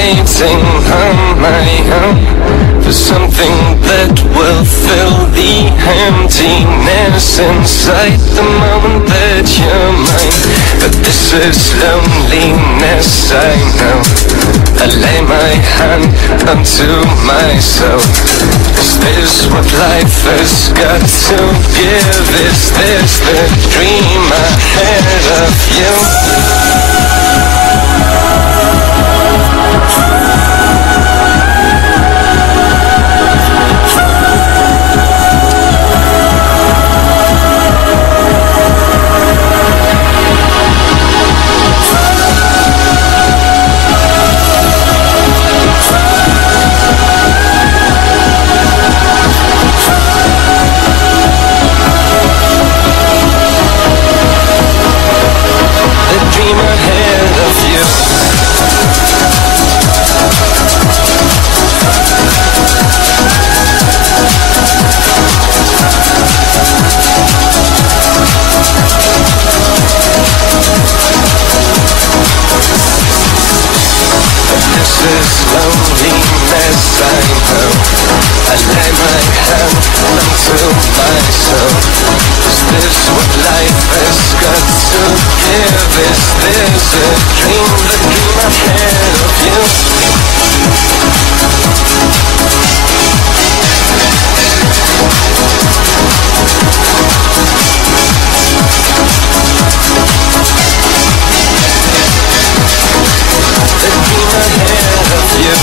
waiting on my own for something that will fill the emptiness inside the moment that you're mine. But this is loneliness, I know. I lay my hand unto myself. Is this what life has got to give? Is this the dream I had of you? Loneliness, I know. I lay my hand unto myself. Is this what life has got to give? Is this a dream, the dream I had of you? The dream I had of you.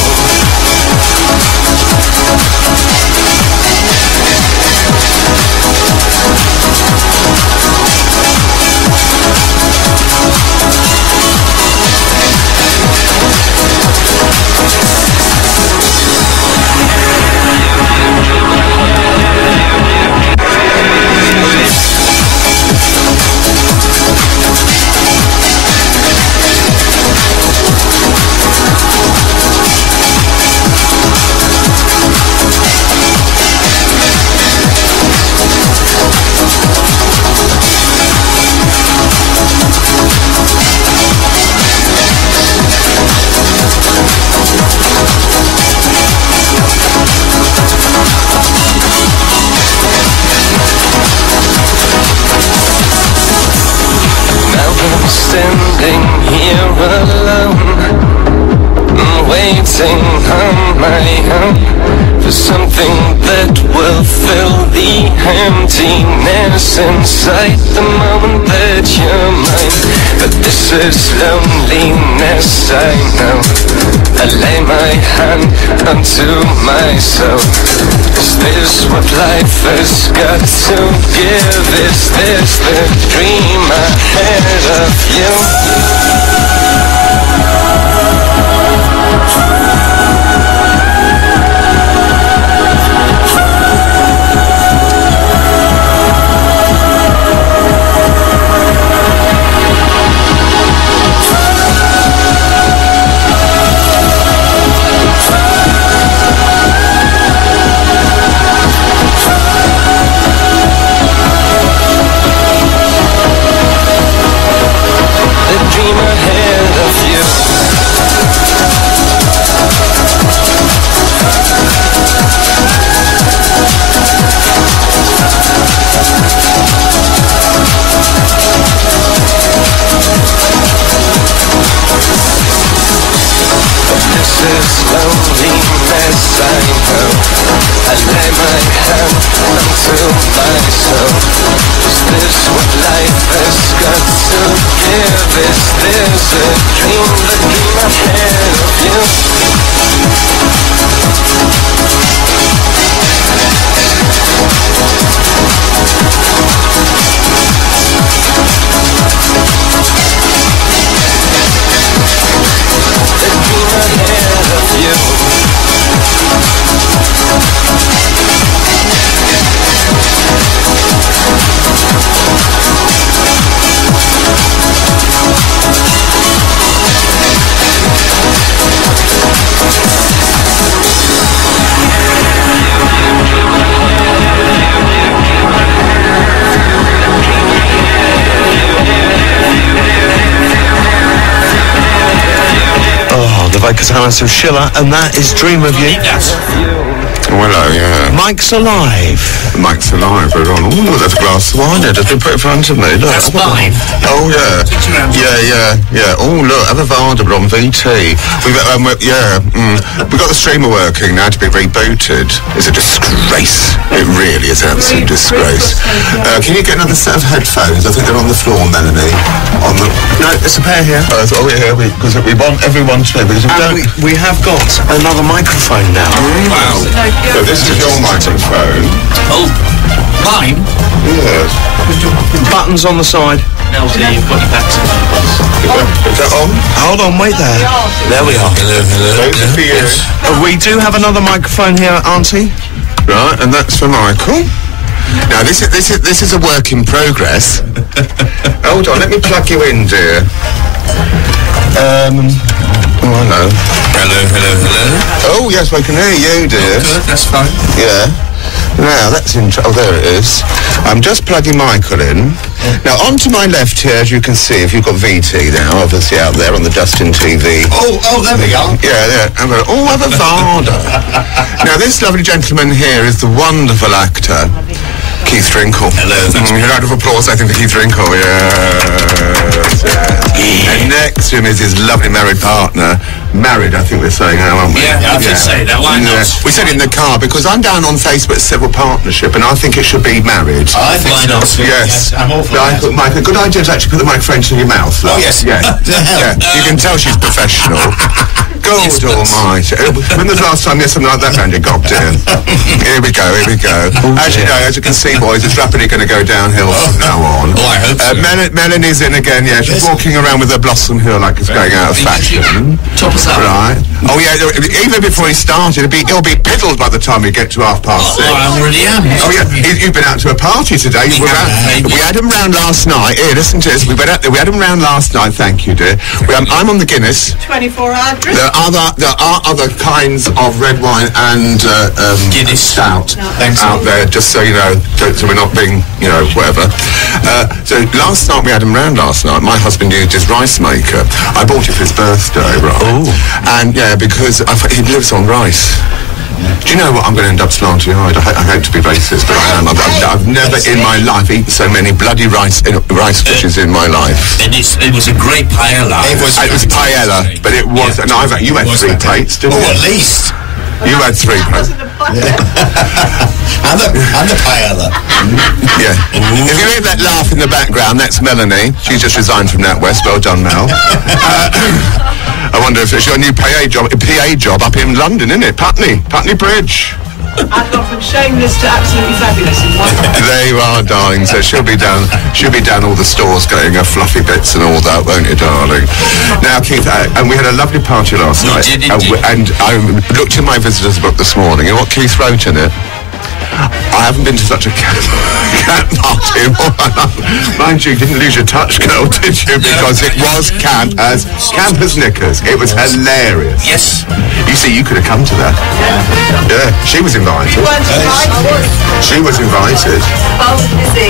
Standing here alone, waiting on my own for something that will fill the emptiness inside the moment that you're mine. But this is loneliness, I know. I lay my hand unto myself. Is this what life has got to give? Is this the dream I had of you? Loneliness, I know. I lay my hand unto myself. Is this what life has got to give? Is this a dream, the dream I had of you? The dream I had of you. by Katana Schiller, and that is Dream of You. Yes. Oh, hello, yeah. Mike's alive. Mike's alive, we're on. Oh, look, there's a glass of wine there, just been put in front of me. Look, That's mine. Oh, yeah. Yeah. Oh, look, have a Varda on VT. We've got the streamer working now to be rebooted. It's a disgrace. It really is an absolute disgrace. Can you get another set of headphones? I think they're on the floor, Melanie. No, there's a pair here. Because we want everyone to know, because we have got another microphone now. Wow. So this is your microphone. Oh, mine? Yes. Buttons on the side. LT, you've got your back to Is that on? Hold on, wait there. There we are. Those are for you. We do have another microphone here, Auntie. Right, and that's for Michael. Now this is a work in progress. Hold on, let me plug you in, dear. Oh, hello. Hello. Oh, yes, I can hear you, dear. Oh, good, that's fine. Yeah. Now, that's interesting. Oh, there it is. I'm just plugging Michael in. Now, on to my left here, as you can see, if you've got VT now, obviously out there on the Justin TV. Oh, there we are. Yeah. Have a Varda. Now, this lovely gentleman here is the wonderful actor, Keith DRINKEL. Hello. A round of applause, I think, for Keith DRINKEL. Yes. And next to him is his lovely married partner. Married, I think we're saying now, aren't we? Yeah, I did say that. Why not? We said it in the car because I'm down on Facebook Civil Partnership, and I think it should be married. I think why not? Yes. I'm all for that. Mike, a good idea to actually put the microphone to your mouth. Oh, yes. Yeah. You can tell she's professional. God almighty. When was the last time you had something like that round your gob, dear? Here we go. As you know, as you can see, boys, it's rapidly going to go downhill from now on. Oh, I hope so. Melanie's in again, yeah. She's walking around with her Blossom Hill like it's going out of fashion. Top us up. Right. Oh, yeah, even before he started, it'll be piddled by the time we get to 6:30. Oh, I already am. Oh, yeah, you've been out to a party today. We had him round last night. Here, listen to this. We had him round last night. Thank you, dear. I'm on the Guinness. 24-hour drink. There are other kinds of red wine and Guinness stout out there, just so you know, so we're not being, whatever. So last night we had him round last night. My husband used his rice maker. I bought it for his birthday, right? Oh. And yeah, because he lives on rice. Do you know what? I'm going to end up slanty-eyed. I hate to be racist, but I am. I've never in my life eaten so many bloody rice dishes in my life. And it was a great paella. It was paella, but it was. And you had 3 plates, didn't you? Oh, at least. You had 3 plates. And the paella. Yeah. If you hear that laugh in the background, that's Melanie. She's just resigned from NatWest. Well done, Mel. I wonder if it's your new PA job up in London, isn't it? Putney Bridge. I've gone from shameless to absolutely fabulous in one. There you are, darling. So she'll be down all the stores getting her fluffy bits and all that, won't you, darling? Now, Keith, and we had a lovely party last night. And I looked in my visitors book this morning, and what Keith wrote in it. I haven't been to such a cat party in all my life. Mind you didn't lose your touch, girl, did you? Because it was camp as knickers. It was hilarious. Yes. You see, you could have come to that. Yeah, she was invited. You weren't invited. She was invited. I was busy.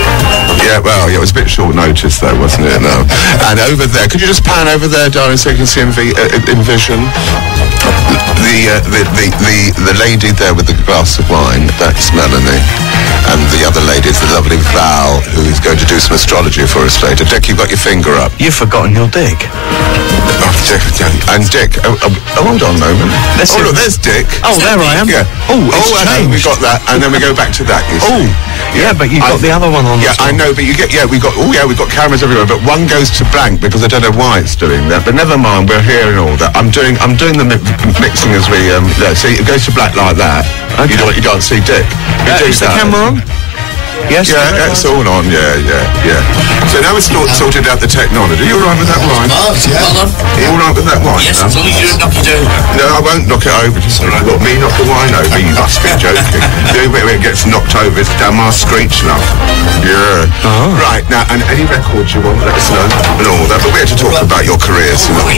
Yeah, well, it was a bit short notice, though, wasn't it? No. And over there, could you just pan over there, darling, so you can see in vision? The lady there with the glass of wine, that's Melanie. And the other lady is the lovely Val, who is going to do some astrology for us later. Dick, you've got your finger up. You've forgotten your dick. And Dick, hold on a moment. Look, there's Dick. Oh, there I am. Yeah. We got that, and then we go back to that, you see. Yeah, but you've got the other one on. Yeah, I know, but we've got cameras everywhere, but one goes to blank because I don't know why it's doing that. But never mind, we're here and all that. I'm doing the mixing as we see it goes to black like that. Okay. You don't see Dick. Is the camera on? Yes. Yeah, it's all on. Yeah. So now we've sorted out the technology. You all right with that wine? You all right with that wine? Yes, as long as you don't knock it over. No, I won't knock it over. Just what, me knock the wine over? You must be joking. The only way it gets knocked over is down my screech, love. Yeah. Oh. Right, now, and any records you want, let us know, and all that. But we're here to talk about your careers, you know.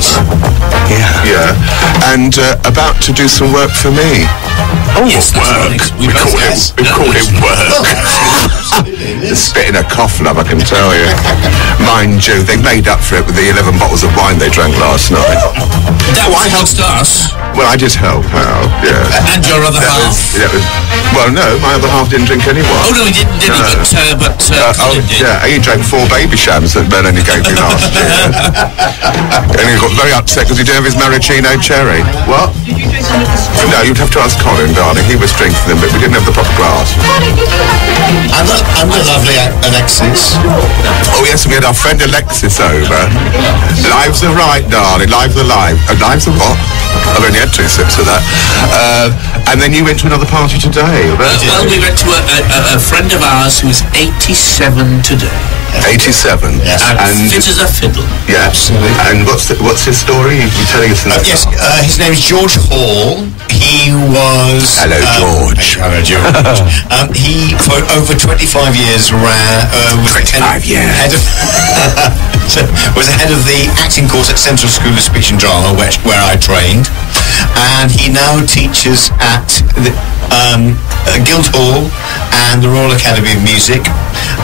Yeah. And about to do some work for me. Oh, yes, work. We call it work. Spit in a cough, love, I can tell you. Mind you, they made up for it with the 11 bottles of wine they drank last night. Why helps to us? Well, I just help out, yeah. And your other half? Well, no, my other half didn't drink any wine. Oh, no, he didn't, did he? But Colin did. Yeah, he drank 4 baby shams that Melanie gave me last year. And he got very upset because he didn't have his maraschino cherry. What? No, you'd have to ask Colin, darling. He was drinking them, but we didn't have the proper glass. And the lovely Alexis. Oh, yes, we had our friend Alexis over. Lives are right, darling. Lives are live. Lives are what? I've only had 2 sips of that. And then you went to another party today. Well, we went to a friend of ours who's 87 today. 87. Yes. And fit as a fiddle. Yeah, absolutely. And what's his story? You're telling us in the yes, his name is George Hall. He was... Hello, George. Hello, George. He, for over 25 years, was was the head of the acting course at Central School of Speech and Drama, where I trained. And he now teaches at the Guildhall and the Royal Academy of Music,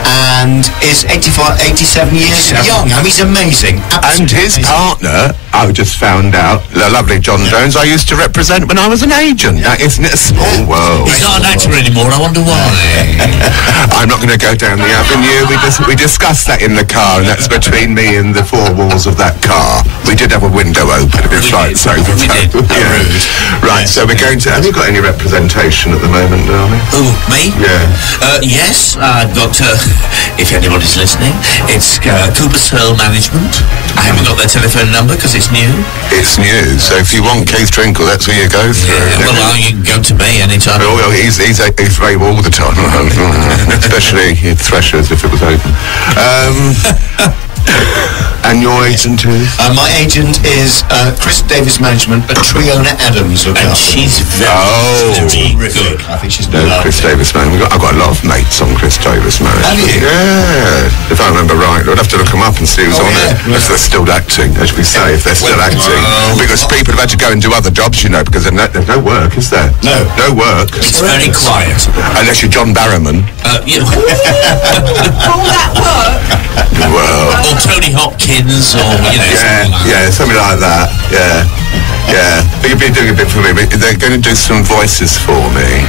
and is 87 years young. I mean, he's amazing. And his partner, I just found out, the lovely John Jones, I used to represent when I was an agent. Now, isn't it a small world? He's not an actor anymore. I wonder why. I'm not going to go down the avenue. We discussed that in the car, and that's between me and the 4 walls of that car. We did have a window open if it's like so. We did. Yeah. Right, so we're going to... Have you got any representation at the moment, darling? Who, me? Yeah. Yes, I've got, if anybody's listening, it's Cooper Searle Management. I haven't got their telephone number because it's new. It's new, so if you want Keith Drinkle, that's where you go through. Yeah, well, you can go to me anytime. Oh, well, he's very all the time. Especially Threshers, if it was open. And your agent is? My agent is Chris Davis Management, but Triona Adams. And she's very good. I think she's Chris Davis Management. I've got a lot of mates on Chris Davis Management. Have you? Yeah. If I remember right. I'd have to look them up and see who's on it. If they're still acting, as we say, if they're still acting. Because people have had to go and do other jobs, you know, because there's no work, is there? No. No work. It's very quiet. Unless you're John Barrowman. Yeah. All that work. Well. Or Tony Hopkins, or, you know, something like that. Yeah. But you've been doing a bit for me. But they're going to do some voices for me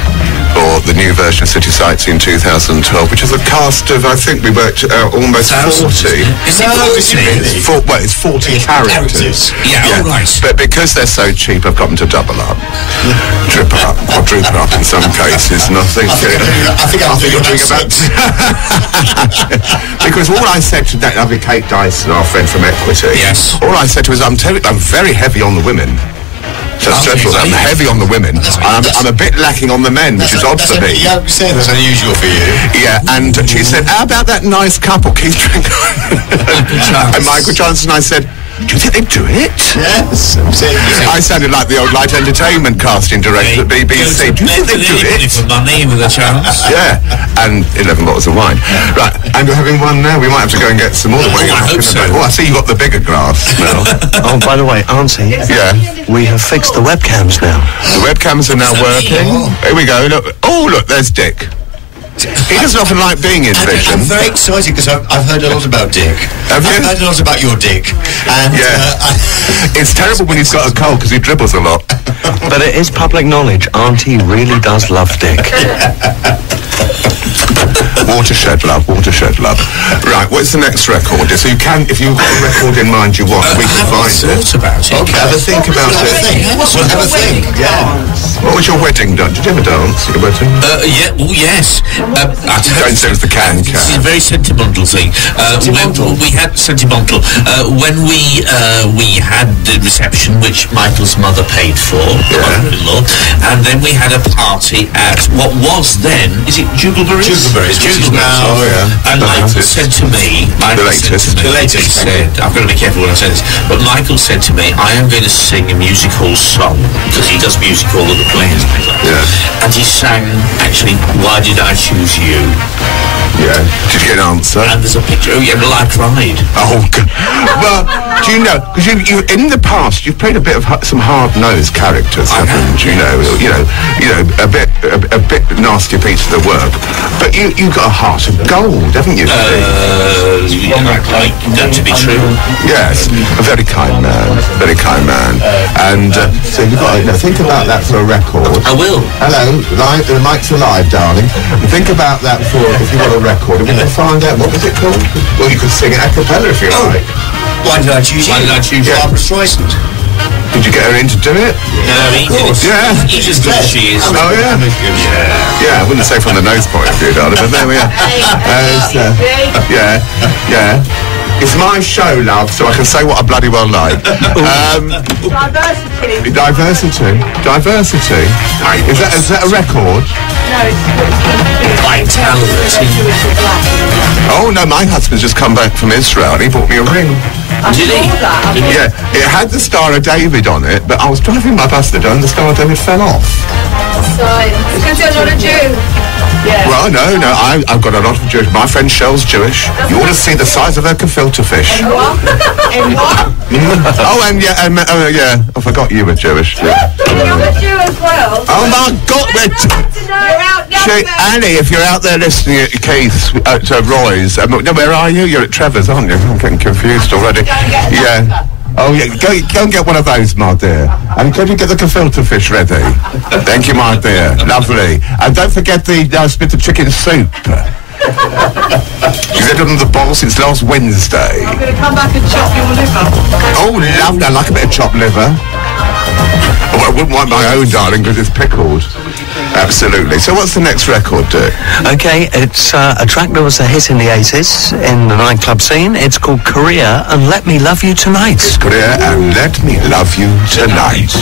for the new version of City Sights in 2012, which is a cast of, I think we worked almost 40. Is it 40? Well, it's 40 characters. Yeah, all right. But because they're so cheap, I've got them to double up. Triple up, quadruple up in some cases, and I think you're doing about... Because all I said to that lovely Kate Dyson, our friend from Equity, all I said to her is, I'm very heavy on the women. So it's dreadful. I'm heavy on the women. I'm a bit lacking on the men, which is odd for me. Yeah, you say that's unusual for you. Yeah, and she said, how about that nice couple, Keith Drinkle and Michael Johnson? I said, do you think they'd do it? Yes. I sounded like the old light entertainment casting director at BBC. Do you think they'd do it? For money with a chance. Yeah, and 11 bottles of wine. Right, and you're having one now? We might have to go and get some more. I hope so. Oh, I see you got the bigger glass, Mel. Oh, by the way, Auntie. Yeah. We have fixed the webcams now. The webcams are now working. Here we go. Look. Oh, look, there's Dick. He doesn't often like being in Vision. I'm very excited because I've heard a lot about Dick. Have you? I've heard a lot about your Dick. And, it's terrible when he's got a cold because he dribbles a lot. But it is public knowledge. Auntie really does love Dick. Watershed love. Right, what's the next record? So you can, if you've got a record in mind you want, we can find it. About it. Okay, have a think about it. Have a think. Yeah. What was your wedding done? Did you ever dance at your wedding? Yes. Don't say it was the can. This is a very sentimental thing. We had sentimental. When we had the reception, which Michael's mother paid for, mother-in-law, and then we had a party at what was then, is it Jugleberries? Jugleberries. Oh, yeah. And Michael said to me, the latest. He said, I've got to be careful when I say this, but Michael said to me, I am going to sing a music hall song, because he does music hall at the Players. Yeah. And he sang, actually, Why Did I Choose You? Yeah. Did you get an answer? And there's a picture. Oh, yeah, well, I cried. Oh, God. Well, do you know? Because you, in the past, you've played a bit of some hard-nosed characters, haven't you? You know, a bit nasty piece of the work. But you got a heart of gold, haven't you? That to be true. Yes, a very kind man. Very kind man. And so you've got to think about that for a record. I will. Hello, the mic's alive, darling. Think about that for if you want a record. And we can find out what was it called. Well, you could sing it a cappella if you like. Why did I choose you? Why did I choose Barbara Streisand? Did you get her in to do it? No, he did it. Yeah. He's as good as she is. Oh, yeah? Yeah, I wouldn't say from the nose point of view, darling, but there we are. Yeah. It's my show, love, so I can say what I bloody well like. Diversity. Is that a record? No, it's Vitality. Oh, no, my husband's just come back from Israel and he bought me a ring. Did he? Yeah, it had the Star of David on it, but I was driving my bus today and the Star of David fell off. it's because you're not a Jew. Yeah. Well, no, I've got a lot of Jewish. My friend Cheryl's Jewish. You ought to see the size of her gefilte fish. And what? Oh, and yeah, I forgot you were Jewish. Yeah. I'm a Jew as well. Oh my God, You're outnumbered. Annie, if you're out there listening at Keith's, to Roy's, no, where are you? You're at Trevor's, aren't you? I'm getting confused already. Yeah. Oh, yeah, go and get one of those, my dear. And can you get the gefilte fish ready? Thank you, my dear. Lovely. And don't forget the nice bit of chicken soup. She's had it on the bowl since last Wednesday. I'm going to come back and chop your liver. Oh, lovely. I like a bit of chopped liver. Oh, I wouldn't want my own, darling, because it's pickled. Absolutely. So what's the next record, Dick? Okay, it's a track that was a hit in the 80s in the nightclub scene. It's called Korea and Let Me Love You Tonight. It's Korea and Let Me Love You Tonight.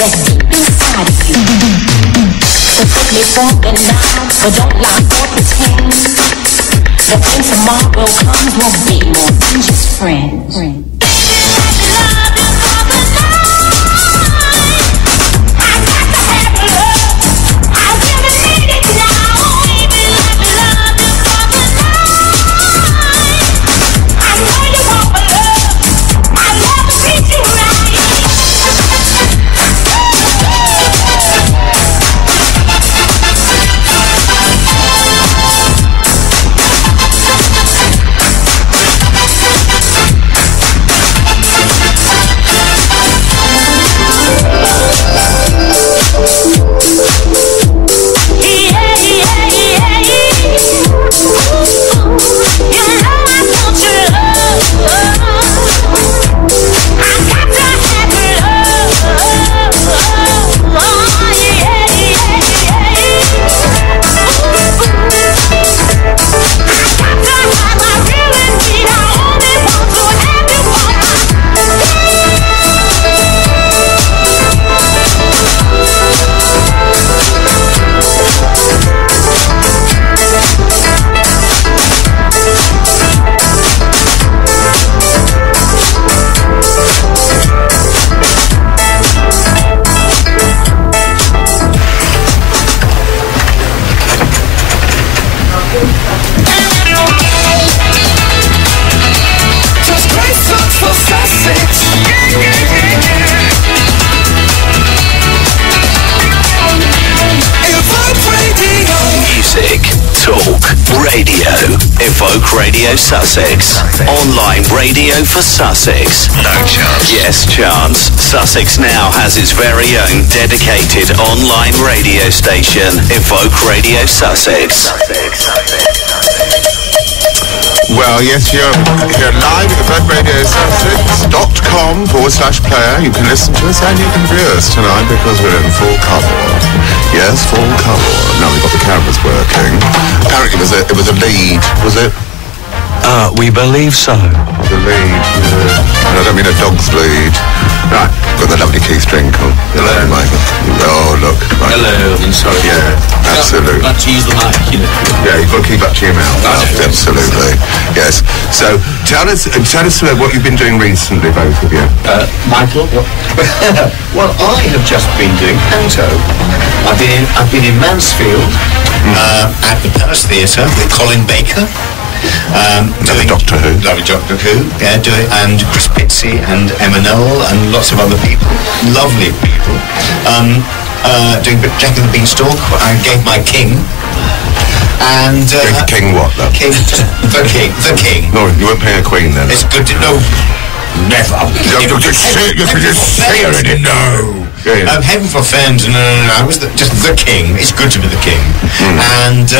that's deep inside of you. So take me forward now, but don't lie or pretend that when tomorrow comes, we'll be more than just friends. Evoke Radio Sussex. Online radio for Sussex. No chance. Yes, chance. Sussex now has its very own dedicated online radio station, Evoke Radio Sussex. Well, yes, you're live at evokeradiosussex.com/player. You can listen to us and you can view us tonight because we're in full colour. Yes, full colour. Now we've got the cameras working. Apparently it was a lead, was it? We believe so. The lead, yeah. And I don't mean a dog's lead. Right, got the lovely Keith Drinkle. Hello, Michael. Oh, look. Right. Hello, I'm sorry. Yeah, absolutely. Not to use the mic, you know. Yeah, you've got to keep up to your mouth. Absolutely. Yes. So, tell us what you've been doing recently, both of you. Michael? Well, I have just been doing panto. I've been in Mansfield. At the Palace Theatre with Colin Baker. Another Doctor Who. Lovely Doctor Who, yeah, and Chris Pitsey and Emma Noel and lots of other people. Lovely people. Doing Jack and the Beanstalk, I gave my king. And King what though? King, the king. No, you weren't playing a queen then. It's good to know. Never. You could just say it. No. Yeah. Heaven for fans, no. I was just the king. It's good to be the king. And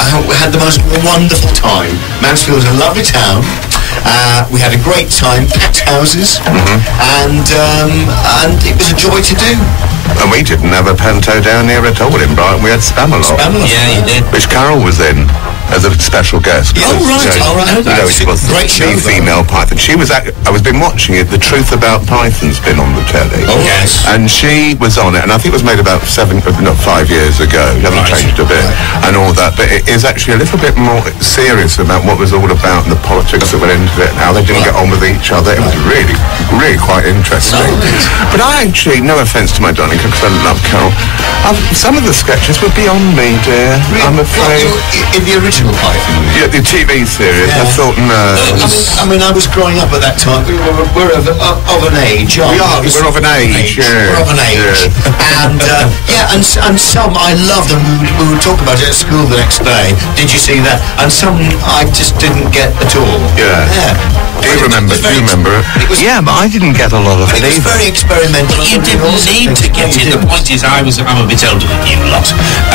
I had the most wonderful time. Mansfield is a lovely town. We had a great time, packed houses, and it was a joy to do. And we didn't have a panto down here at all in Brighton. We had Spamalot. Yeah, you did. Which Carol was in as a special guest. Oh, right, all right. You know, she was great show, the female python. She was I was been watching it. The Truth About Python's been on the telly. Oh, yes. And she was on it, and I think it was made about 5 years ago. It hasn't changed a bit, and all that. But it is actually a little bit more serious about what was all about and the politics that went into it and how they didn't get on with each other. It was really, really quite interesting. But I actually, no offence to my darling, because I love Carol, some of the sketches were beyond me, dear. Really? I'm afraid. In the original Python? Yeah, the TV series. Yeah. I thought, no. I mean, I was growing up at that time. We're of an age. We're of an age. Yeah. We're of an age. Yeah. And some I loved, and we would talk about it at school the next day. Did you see that? And some I just didn't get at all. Yeah. Do you remember? Yeah, but I didn't get a lot of it either. It was very experimental. But you didn't need to get it. The point is, I'm a bit older than you lot,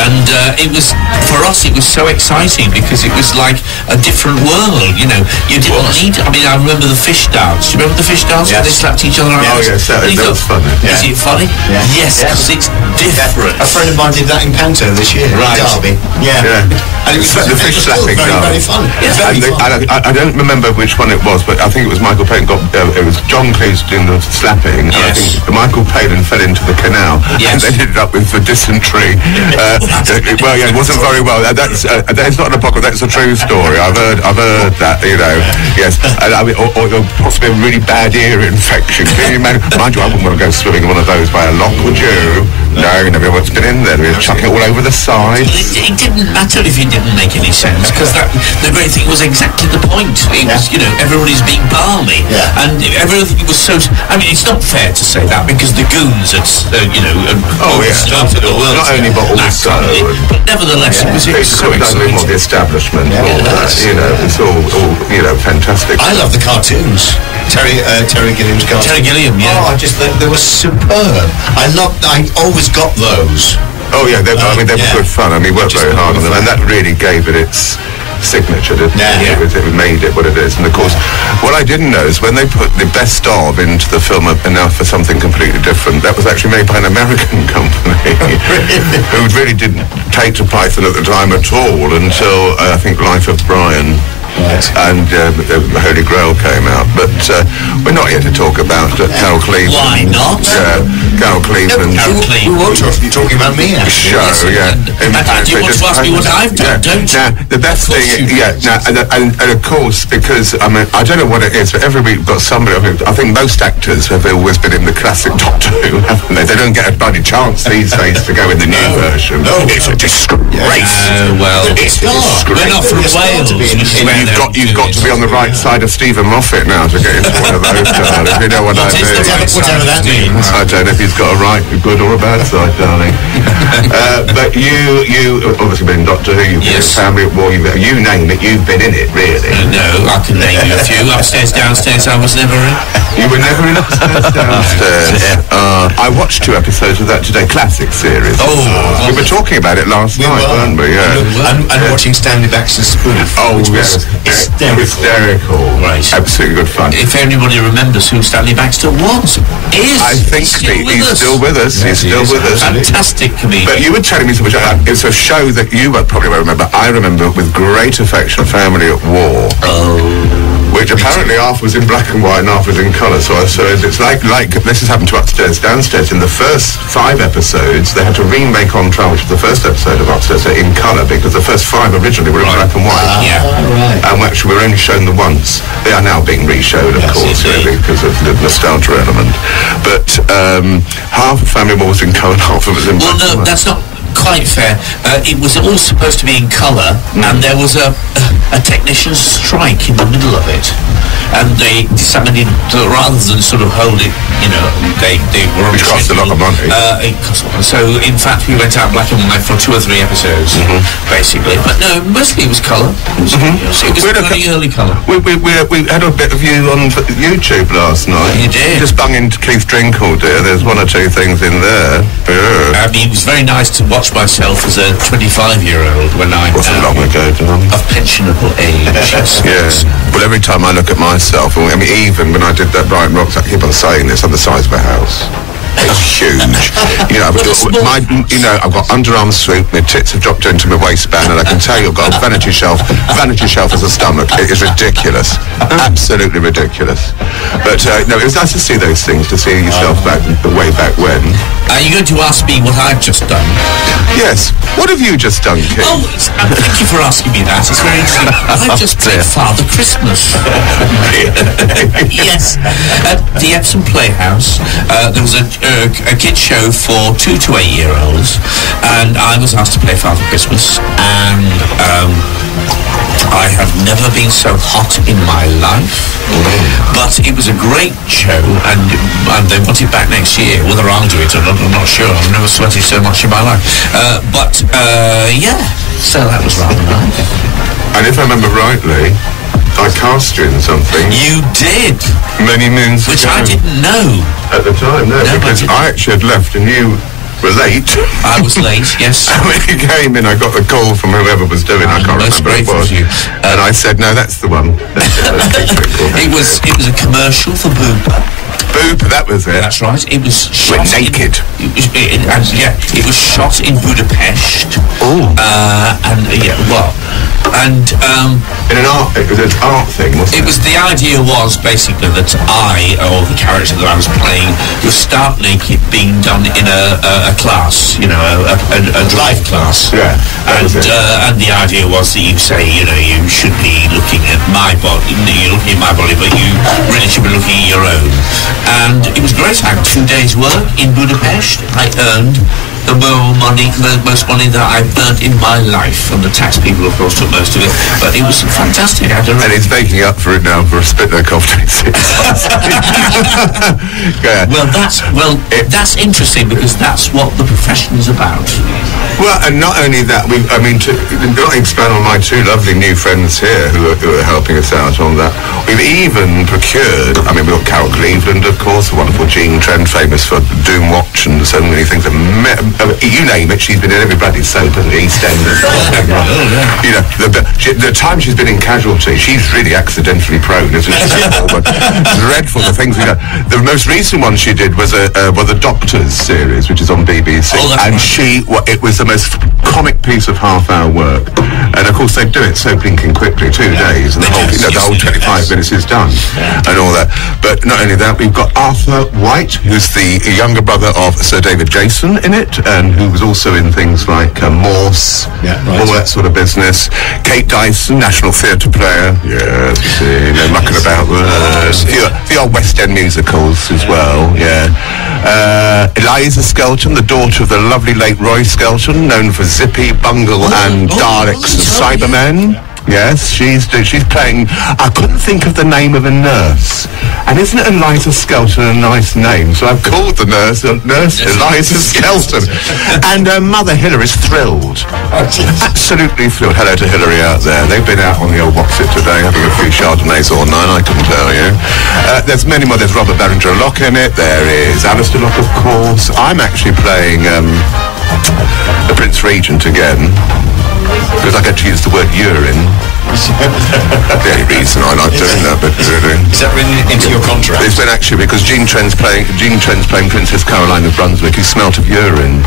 and it was, for us, it was so exciting because it was like a different world. You know, you didn't need. I mean, I remember the fish dance. Do you remember the fish dance where they slapped each other around? Oh yes, that was funny. Is it funny? Yes, because it's different. A friend of mine did that in Panto this year. Right. In Derby. Yeah. And it was the fish slapping very, guy. very funny. I don't remember which one it was, but I think it was Michael Palin it was John Cleese doing the slapping, and I think Michael Palin fell into the canal and ended up with the dysentery. Well, yeah, it wasn't very well. That's not an apocalypse. That's a true story. I've heard that. You know, yes, and I mean, or possibly a really bad ear infection. Can you imagine? Mind you, I wouldn't want to go swimming in one of those by a lock, would you? No, you never know what's been in there. We're chucking it all over the sides. It didn't matter if it didn't make any sense, because the great thing was exactly the point. It was, you know, everybody's being balmy, and everything was so. I mean, it's not fair to say that, because the goons had, started the world. Not only, but also. But nevertheless, it was so exciting. More the establishment, you know, it's all, you know, fantastic. I love the cartoons. Terry Gilliam's cartoons. Terry Gilliam, Oh, they were superb. I always got those. Oh yeah, they were good fun. I mean, we worked very hard on them, and that really gave it its signature, didn't it? It made it what it is. And of course, what I didn't know is when they put the best of into the film enough for something completely different, that was actually made by an American company who really didn't take to Python at the time at all until I think Life of Brian. And the Holy Grail came out, but we're not here to talk about Carol Cleveland. Why not? Carol Cleveland. We won't be talking about me, actually. Show, In fact, you want to ask me what I've done, don't you? Now, the best thing, and of course, because, I mean, I don't know what it is, but every week we've got somebody, I think most actors have always been in the classic Doctor Who, haven't they? They don't get a bloody chance these days to go in the new version. No. It's a disgrace. Well, it's not. We're not from Wales. You've got to be on the right side of Stephen Moffat now to get into one of those, darling. If you know what I mean. Whatever that means. I don't know if he's got a good or a bad side, darling. But you obviously been in Doctor Who, you've been in Family War, you name it, you've been in it, really. No, I can name you a few. Upstairs, downstairs, I was never in. You were never in Upstairs, Downstairs. I watched 2 episodes of that today, classic series. We were talking about it last night, weren't we? Yeah. And watching Stanley Baxter's spoof. Oh, yes. Hysterical. Right. Absolutely good fun. If anybody remembers who Stanley Baxter was, I think he's still with us. He's still with us. Fantastic comedian. But you were telling me something. It's a show that you probably won't remember. I remember with great affection Family at War. Which apparently half was in black and white and half was in colour. So it's like this has happened to Upstairs, Downstairs. In the first 5 episodes, they had to remake on trial, which is the first episode of Upstairs, in colour, because the first 5 originally were in black and white. And actually we were only shown the once. They are now being re-showed, of course, really, because of the nostalgia element. But half of Family War was in colour and half of it was in black and white. That's not quite fair. It was all supposed to be in colour, and there was a technician's strike in the middle of it, and they decided that rather than sort of hold it, you know, they were which cost a lot of money. It cost a lot. So in fact, we went out black and white for 2 or 3 episodes, basically. But no, mostly it was colour. It was very early colour. We had a bit of you on YouTube last night. You did. Just bung into Keith Drinkle, dear. There's 1 or 2 things in there. I mean, it was very nice to watch myself as a 25-year-old when I wasn't long ago, darling. Of pensionable age. Well, every time I look at myself, I mean, even when I did that Brian Rocks, I keep on saying this, I'm the size of a house. It's huge. I've got underarm swoop, my tits have dropped into my waistband, and I can tell you I've got a vanity shelf. Vanity shelf as a stomach. It is ridiculous. Absolutely ridiculous. But no, it was nice to see those things, to see yourself way back when. Are you going to ask me what I've just done? Yes. What have you just done, Keith? Thank you for asking me that. It's very interesting. I've just played Father Christmas. Yes. At the Epsom Playhouse, there was a kids show for 2 to 8-year-olds, and I was asked to play Father Christmas, and I have never been so hot in my life. But it was a great show, and they want it back next year. Whether I'll do it or not, I'm not sure. I've never sweated so much in my life. So that was rather nice. And if I remember rightly, I cast you in something. You did. Many moons ago. Which I didn't know. At the time, no, because I actually had left and you were late. I was late, yes. And when you came in, I got a call from whoever was doing it. I can't remember who it was. And I said, no, that's the one. It was a commercial for Booper. Boop, that was it. That's right. It was shot Went naked. It was shot in Budapest. Oh. In an art, it was an art thing, wasn't it? It was, the idea was basically that or the character that I was playing, was stark naked being done in a class, a drive class. Yeah. And the idea was that you say, you should be looking at my body, you're looking at my body, but you really should be looking at your own. And it was great. I had 2 days' work in Budapest. I earned the most money that I've earned in my life, and the tax people, of course, took most of it. But it was fantastic. And he's making up for it now for a Spitno-Kov 26. That's interesting, because that's what the profession is about. Well, and not only that, to not expand on my two lovely new friends here who are helping us out on that, we've even procured, we've got Carol Cleveland, of course, the wonderful Jean Trent, famous for Doom Watch and so many things. You name it, she's been in every bloody soap at EastEnders. The time she's been in Casualty, she's really accidentally prone, isn't she? Dreadful, the things we know. The most recent one she did was the Doctors series, which is on BBC, it was the most comic piece of half-hour work. And of course they do it so blinking quickly, 2 days, and the whole 25 minutes is done, and all that. But not only that, we've got Arthur White, who's the younger brother of Sir David Jason in it, and who was also in things like Morse, all that sort of business. Kate Dyson, National Theatre player, yes, mucking about the old West End musicals as well, Eliza Skelton, the daughter of the lovely late Roy Skelton, known for Zippy, Bungle and Daleks and Cybermen. Yes, she's playing. I couldn't think of the name of a nurse, and isn't Eliza Skelton a nice name? So I've called the nurse Eliza Skelton, and her mother Hillary's thrilled, absolutely thrilled. Hello to Hillary out there. They've been out on the old What's-It today, having a few Chardonnays or 9. I can tell you. There's many more. There's Robert Barringer-Locke in it. There is Alistair Locke, of course. I'm actually playing the Prince Regent again, because I get to use the word urine. The only reason I like doing that, but is that written into your contract? It's been actually because Jean Trent's playing Princess Caroline of Brunswick, who smelt of urine.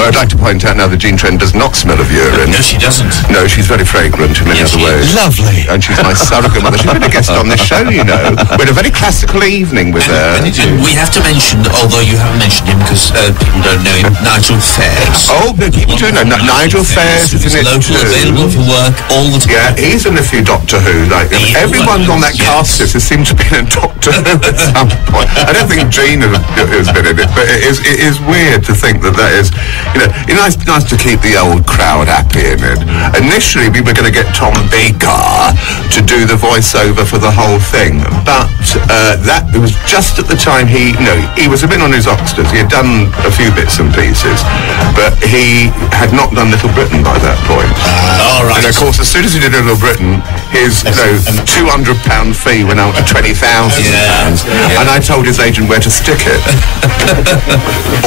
I'd like to point out now that Jean Trent does not smell of urine. No, she doesn't. No, she's very fragrant in many other ways. Lovely. And she's my surrogate mother. She's been a guest on this show, We had a very classical evening with her. We have to mention, although you haven't mentioned him because people don't know him, Nigel Fairs. Oh, people do know. Nigel Fairs is in it too. Available for work all the time. Yeah, he's in a few Doctor Who. Everyone on that cast list has seemed to be in Doctor Who at some point. I don't think Jean has been in it, but it is weird to think that is, it's nice to keep the old crowd happy in it. Initially, we were going to get Tom Baker to do the voiceover for the whole thing, but it was just at the time he was a bit on his Oxters. He had done a few bits and pieces, but he had not done Little Britain by that point. All right. And of course, as soon as he did Little Britain, his £200 fee went out to £20,000, and I told his agent where to stick it.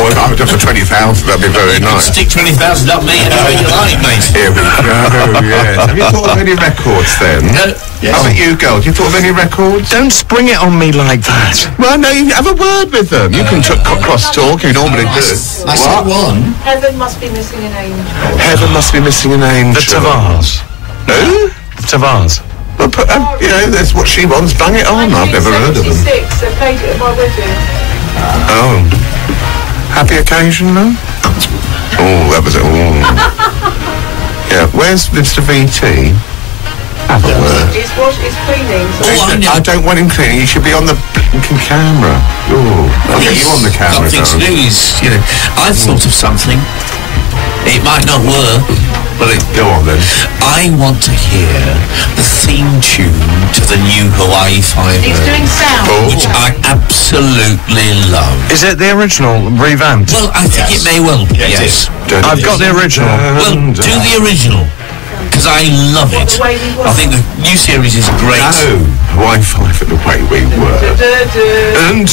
Or if I was for £20,000, that'd be very nice. Stick 20,000 up me and you like, mate. Here we go. Yes. Have you thought of any records then? How about you, girl? Have you thought of any records? Don't spring it on me like that. Well, no, you have a word with them. You can cross-talk. You normally do. I said one. Heaven must be missing an angel. Heaven must be missing an angel. The Tavars. Who? Tavars. Well, that's what she wants. Bang it on. I've never heard of them. 1976, they played it at my wedding. Oh. Happy occasion, though? Oh, that was it. Yeah, where's Mr. VT? Have a word. It's cleaning. So I don't want him cleaning. He should be on the blinking camera. Oh, I'll get you on the camera. Something to do is, I've thought of something. It might not work, but go on then. I want to hear the theme tune to the new Hawaii Five-O. It's doing sound. Which I absolutely love. Is it the original revamped? Well, I think it may well be, yes. I've got the original. Well, do the original, because I love it. I think the new series is great. No, Hawaii Five at the way we were. And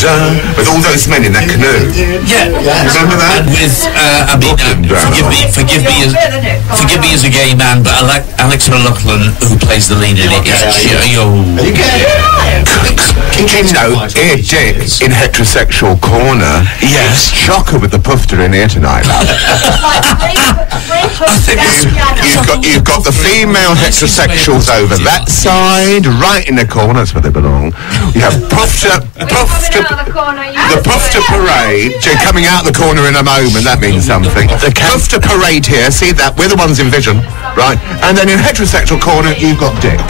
with all those men in that canoe. Yeah. Remember that? And with, forgive me as a gay man, but Alex O'Loughlin, who plays the lead in it, is Are you gay? Dick, in heterosexual corner. Yes. Shocker with the poofter in here tonight, love. You've got the female heterosexuals over that side, right in the corner. That's where they belong. You have the Poofter Parade coming out the corner in a moment. That means something. The Poofter Parade here. See that? We're the ones in vision, right? And then in heterosexual corner, you've got Dick.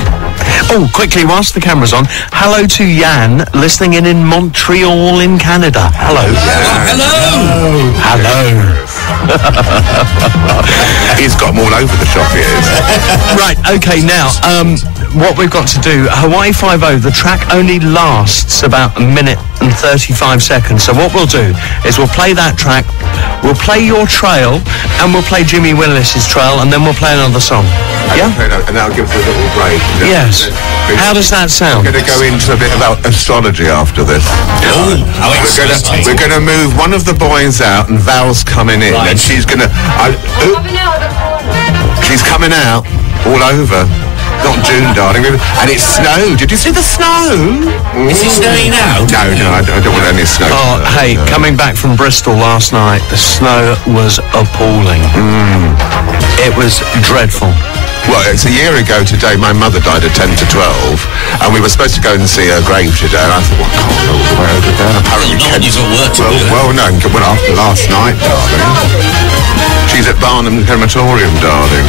Oh, quickly, whilst the camera's on, hello to Jan, listening in Montreal in Canada. Hello. Hello. He's got them all over the shop, he is. Right, okay, now, what we've got to do, Hawaii 5-0, the track only lasts about a minute and 35 seconds. So what we'll do is we'll play that track, we'll play your trail, and we'll play Jimmy Willis's trail, and then we'll play another song. Yeah? And that'll give us a little break. Yes. How does that sound? We're going to go into a bit about astrology after this. We're going to move one of the boys out, and Val's coming in, and she's going to... She's coming out all over. Not June, darling. And it snowed. Did you see the snow? Is it snowing now? No, I don't want any snow. Oh, hey, coming back from Bristol last night, the snow was appalling. It was dreadful. Well, it's a year ago today. My mother died at 10 to 12, and we were supposed to go and see her grave today. And I thought, well, I can't go all the way over there. And apparently, you've got work to do. Well, no, after last night, darling. She's at Barnum Crematorium, darling.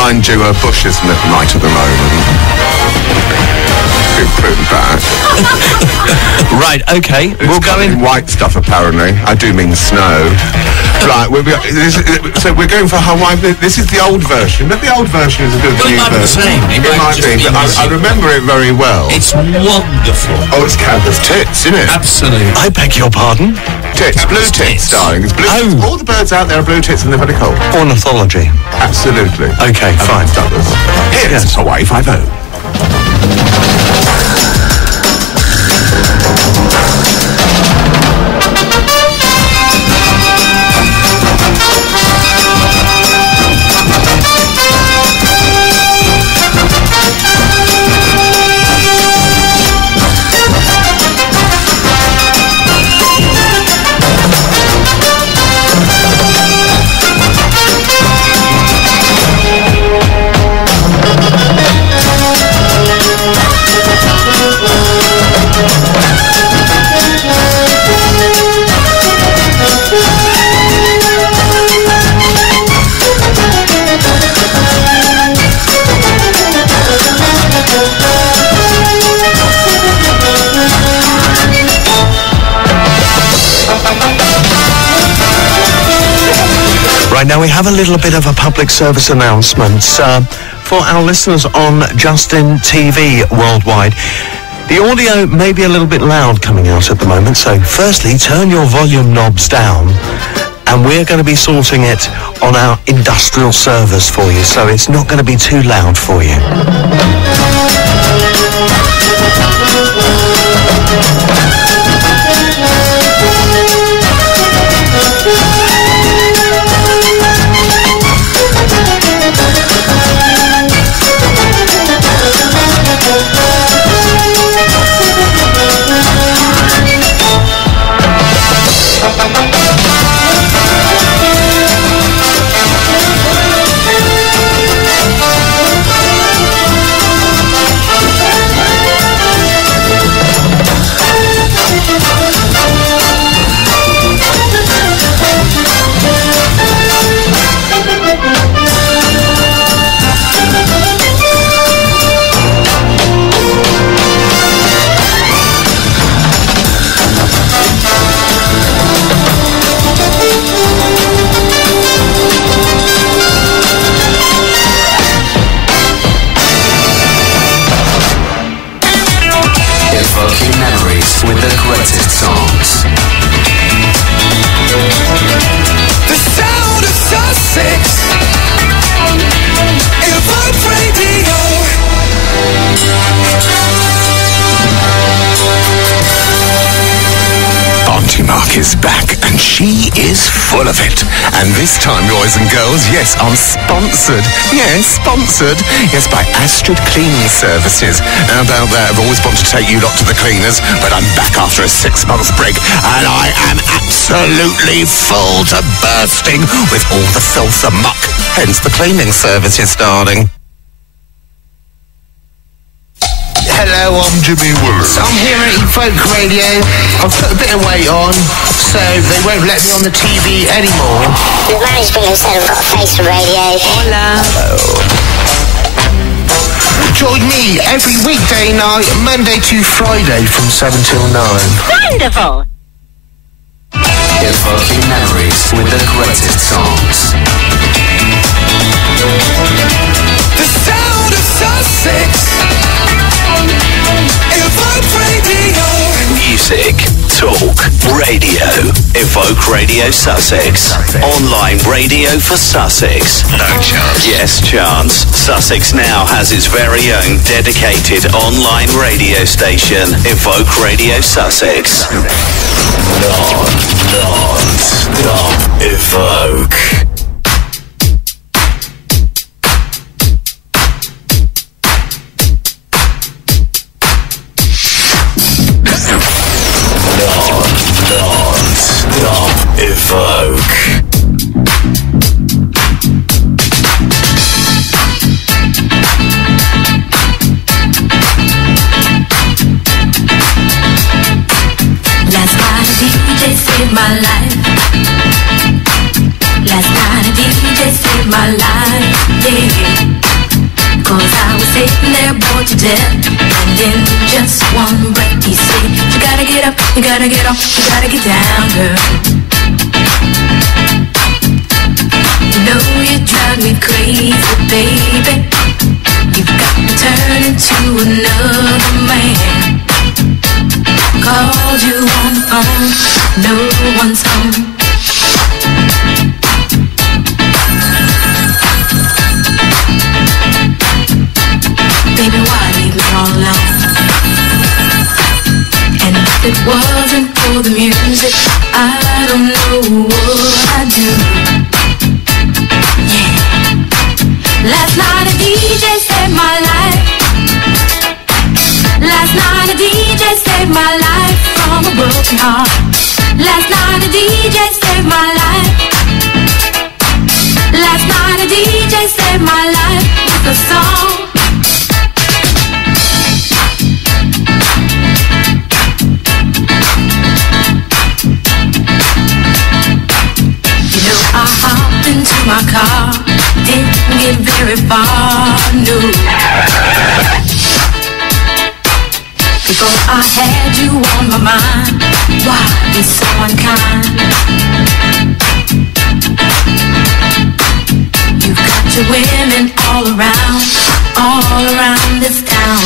Mind you, her bush isn't right at the moment. Been pretty bad. Right, okay. We'll go in white stuff, apparently. I do mean snow. Right, so we're going for Hawaii. This is the old version, but the old version is a good new version. It might be the same. It might be, but I remember it very well. It's wonderful. Oh, it's Candace Tits, isn't it? Absolutely. I beg your pardon? Tits, blue tits, darling. It's blue tits. All the birds out there are blue tits and they're very cold. Ornithology. Absolutely. Okay, fine. Here's Hawaii 5-0. Now we have a little bit of a public service announcement for our listeners on Justin TV worldwide. The audio may be a little bit loud coming out at the moment, so firstly turn your volume knobs down and we're going to be sorting it on our industrial servers for you, so it's not going to be too loud for you. Evoking memories with the greatest songs. The sound of Sussex. Evoke Radio. Auntie Mark is back, and and she is full of it. And this time, boys and girls, yes, I'm sponsored. Yes, sponsored. Yes, by Astrid Cleaning Services. How about that? I've always wanted to take you lot to the cleaners, but I'm back after a 6-month break, and I am absolutely full to bursting with all the filth and muck. Hence the cleaning services, darling. Hello, I'm Jimmy Willis. I'm here at Evoke Radio. I've put a bit of weight on, so they won't let me on the TV anymore. The management have said I've got a face for radio. Hola. Hello. Join me every weekday night, Monday to Friday from 7 till 9. Wonderful. Evoking memories with the greatest songs. The sound of Sussex. Evoke Radio. Music, talk, radio. Evoke Radio Sussex. Online radio for Sussex. No chance. Yes, chance. Sussex now has its very own dedicated online radio station. Evoke Radio Sussex. Non-stop Evoke. Non-stop Evoke. Last night a DJ saved my life. Last night a DJ saved my life, yeah. 'Cause I was sitting there bored to death, and in just one breath he said, you gotta get up, you gotta get off, you gotta get down, girl. You know you drive me crazy, baby. You've got me turning to another man. Called you on the phone, no one's home. Baby, why leave me all alone? And if it wasn't for the music, I don't know what I'd do. Yeah. Last night a DJ saved my life. Last night a DJ saved my life from a broken heart. Last night a DJ saved my life. Last night a DJ saved my life with a song. I hopped into my car, didn't get very far, no. Before I had you on my mind, why be so unkind? You've got your women all around this town.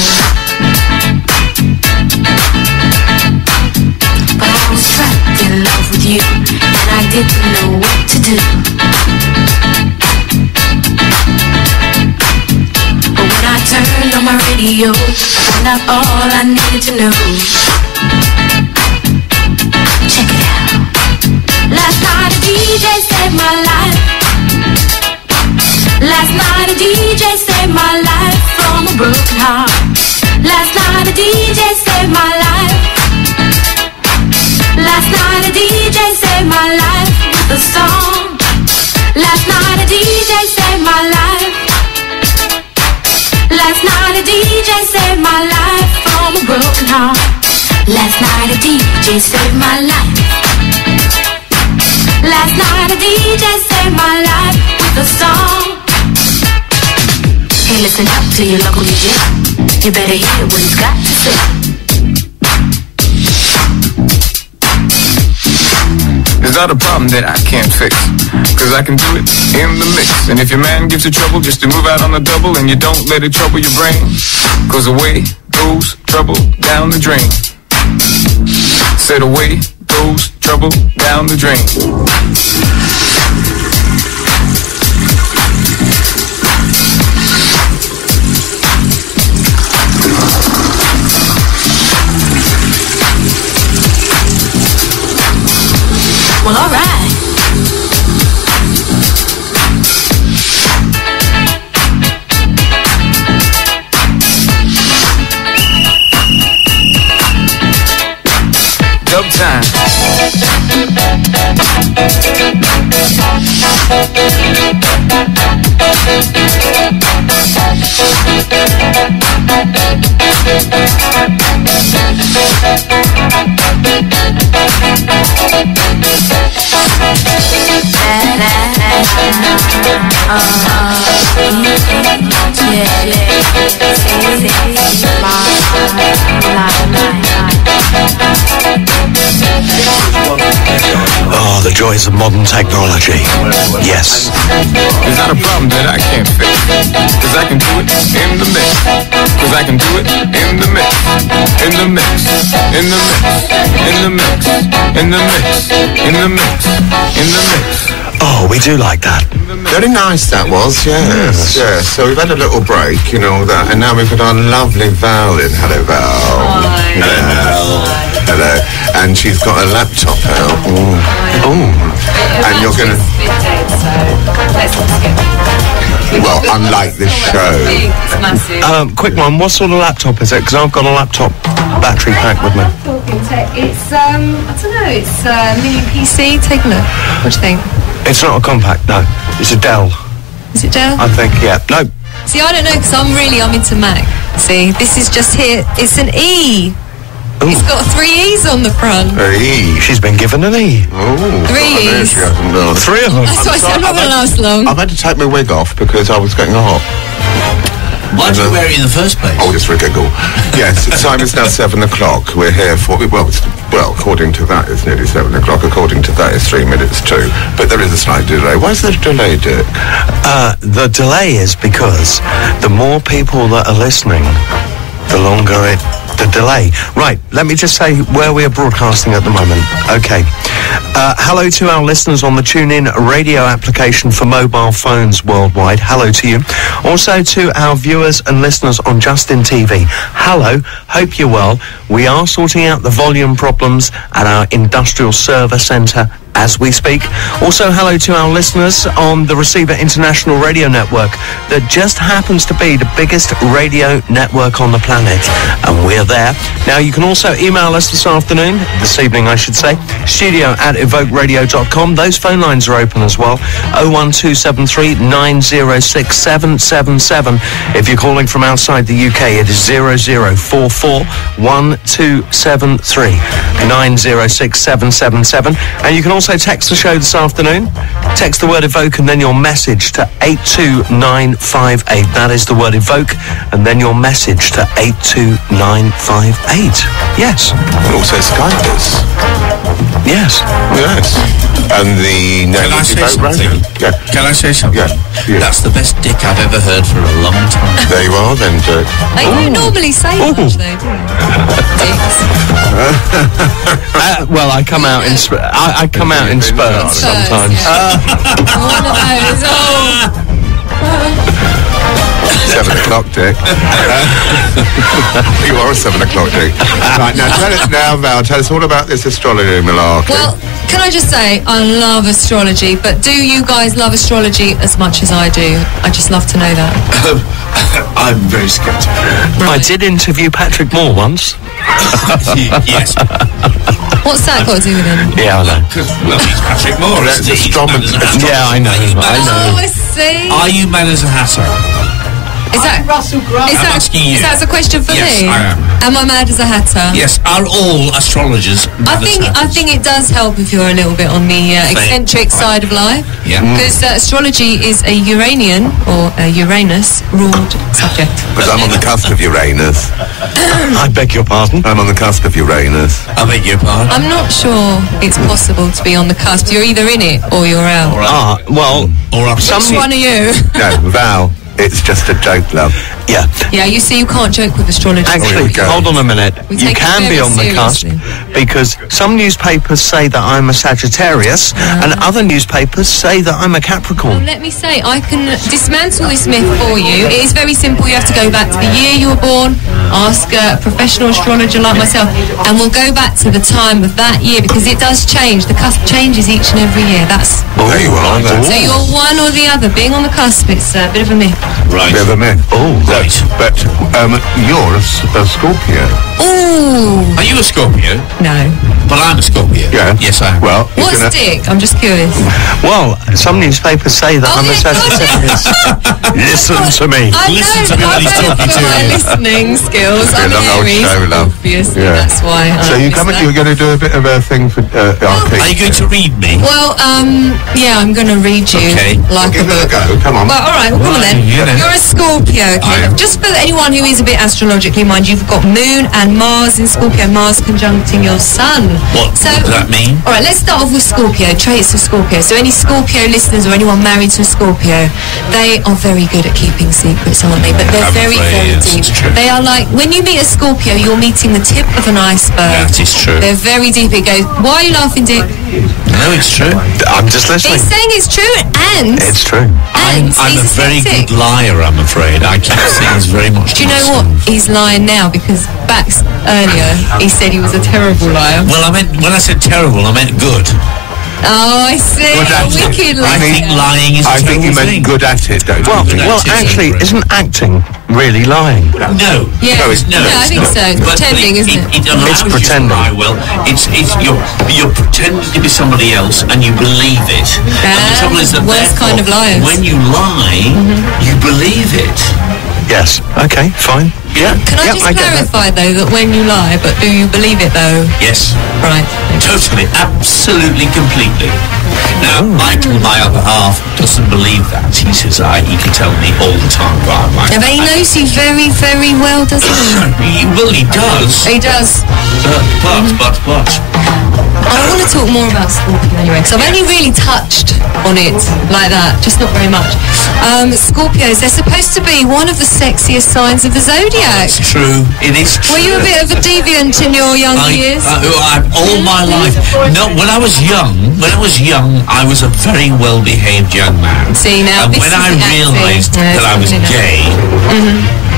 But I was trapped in love with you, and I didn't know what to do. But when I turned on my radio, I found out all I needed to know. Check it out. Last night a DJ saved my life. Last night a DJ saved my life from a broken heart. Last night a DJ saved my life. Last night a DJ saved my life with a song. Last night a DJ saved my life. Last night a DJ saved my life from a broken heart. Last night a DJ saved my life. Last night a DJ saved my life with a song. Hey, listen up to your local DJ. You better hear what he's got to say. There's not a problem that I can't fix, 'cause I can do it in the mix. And if your man gives you trouble, just to move out on the double, and you don't let it trouble your brain, 'cause away goes trouble down the drain. Said away goes trouble down the drain. Well, all right. Dub time. Oh, the joys of modern technology. Yes. It's not a problem that I can't fix. Cause I can do it in the mix. Cause I can do it in the mix. In the mix. In the mix. In the mix. In the mix. In the mix. In the mix. Oh, we do like that. Very nice that was, yes. Yes. So we've had a little break, you know, that, and now we've got our lovely Val in. Hello, Val. Hi. Hello, Val. Hello. And she's got a laptop out. Oh. And you're going to... Well, unlike this show. It's massive. Quick one, what sort of laptop is it? Because I've got a laptop battery pack with me. It's, I don't know, it's a mini PC. Take a look. What do you think? It's not a compact, no. It's a Dell. Is it Dell? I think, yeah. No. See, I don't know, because I'm into Mac. See, this is just here. It's an E. Ooh. It's got 3 E's on the front. E. She's been given an E. Oh. 3 E's. She hasn't done. 3 of them. That's why I said I'm not going to last long. I've had to take my wig off because I was getting hot. Why did you wear it in the first place? Oh, just for a giggle. Yes, the time is now 7 o'clock. We're here for, well, according to that, it's nearly 7 o'clock. According to that, it's 3 minutes to. But there is a slight delay. Why is there a delay, Dick? The delay is because the more people that are listening, the longer the delay. Right, let me just say where we are broadcasting at the moment. Okay. Hello to our listeners on the TuneIn radio application for mobile phones worldwide. Hello to you. Also to our viewers and listeners on Justin TV. Hello, hope you're well. We are sorting out the volume problems at our industrial server centre as we speak. Also, hello to our listeners on the Receiver International Radio Network that just happens to be the biggest radio network on the planet. And we're there. Now, you can also email us this evening, I should say, studio@evokeradio.com. Those phone lines are open as well. 01273 906 777. If you're calling from outside the UK, it is 0044 1273 906 777. And you can also text the show this afternoon. Text the word evoke and then your message to 82958. That is the word evoke and then your message to 82958. Yes. Also Skype us. Yes. Yes. And the name Can I of say Evoke Radio. something? Yeah. Can I say something? Yeah. That's the best dick I've ever heard for a long time. There you are then, Dick. You normally say much, though, don't you? Dicks. Well, I come out in I come out in spurts sometimes. Yeah. One of those. Oh. 7 o'clock, Dick. You are a 7 o'clock, Dick. Right, now tell us now, Val, tell us all about this astrology malarkey. Well, can I just say, I love astrology, but do you guys love astrology as much as I do? I just love to know that. I'm very sceptical. I did interview Patrick Moore once. Yes. What's that got to do with him? Yeah, I know. Well, he's Patrick Moore. That's He's astronomy. mad as a hatter. Yeah, I know. Oh, I see. Are you mad as a hatter? Is that Russell Grant? Is I'm that, asking you. is that a question for Yes, me? I am. Am I mad as a hatter? Yes. Are all astrologers mad as hatters? I think it does help if you're a little bit on the eccentric side of life. Yeah. Because astrology is a Uranian or a Uranus ruled subject. But I'm on the cusp of Uranus. I beg your pardon? I'm on the cusp of Uranus. I beg your pardon. I'm not sure it's possible to be on the cusp. You're either in it or you're out. Well, Or I'm Which one are you? No, Val, it's just a joke, love. Yeah. Yeah, you see, you can't joke with astrology. Actually, hold on a minute. We You take it can be very on the cusp seriously. because some newspapers say that I'm a Sagittarius and other newspapers say that I'm a Capricorn. Let me say, I can dismantle this myth for you. It is very simple. You have to go back to the year you were born, ask a professional astrologer like myself, and we'll go back to the time of that year because it does change. The cusp changes each and every year. That's There you are. so you're one or the other. Being on the cusp, it's a bit of a myth. Right. Bit of a myth. Oh, Right. But you're a Scorpio. Ooh, Are you a Scorpio? no. But I'm a Scorpio. Yeah. Yes, I am. Well, you're What's gonna- Dick? I'm just curious. well, some newspapers say that Oh, I'm a yeah, Sagittarius. Listen to me. I Listen know, to me but when he's I've talking got to my you. listening skills. Yeah, I'm long old Aries, show, love. obviously. Yeah. That's why. I So like you're this going to do a bit of a thing for RP. Are you going to read me? Well, yeah, I'm going to read you Okay. like Give a it a book. go. Come on. Well, all right, well, come on then. you know. You're a Scorpio, okay? I am. Just for anyone who is a bit astrologically minded, you've got Moon and Mars in Scorpio, Mars conjuncting your Sun. What does that mean? All right, let's start off with Scorpio, traits of Scorpio. So any Scorpio listeners or anyone married to a Scorpio, they are very good at keeping secrets, aren't they? But they're I'm very, afraid, very yes, deep. it's true. They are like, when you meet a Scorpio, you're meeting the tip of an iceberg. That is true. They're very deep. It goes, why are you laughing, Dick? No, it's true. I'm just listening. He's saying it's true, and It's true. I'm he's a very dyslexic. good liar, I'm afraid. I keep things very much Do you to know what? myself. He's lying now because back earlier he said he was a terrible liar. Well, I meant, when I said terrible, I meant good. Oh, I see. Good at it. Wicked I think liar. lying is a I think you terrible meant thing. good at it, don't Well, you? well, actually, isn't acting really lying? No. Yeah, No, it's, no, yeah, I it's think not. so. It's But pretending, isn't it? It allows It's you to pretending. lie well. It's you're pretending to be somebody else and you believe it. And the trouble is that worst therefore, kind of liars. when you lie, you believe it. Yes. Okay, fine. Yeah. Can I Yeah, just I get that. clarify though that when you lie, but do you believe it though? Yes. Right. Totally, absolutely, completely. Now, Michael, my other half, doesn't believe that. He says, he can tell me all the time. Right, But he knows you very, very well, doesn't he? Well, he does. He does. But. I want to talk more about Scorpio anyway, because I've only really touched on it like that, just not very much. Scorpios, they're supposed to be one of the sexiest signs of the zodiac. It's true. It is true. Were you a bit of a deviant in your younger years? All my life. No, when I was young, I was a very well-behaved young man. See, now and this when is I the acting. realised Yeah, that I was it's gay,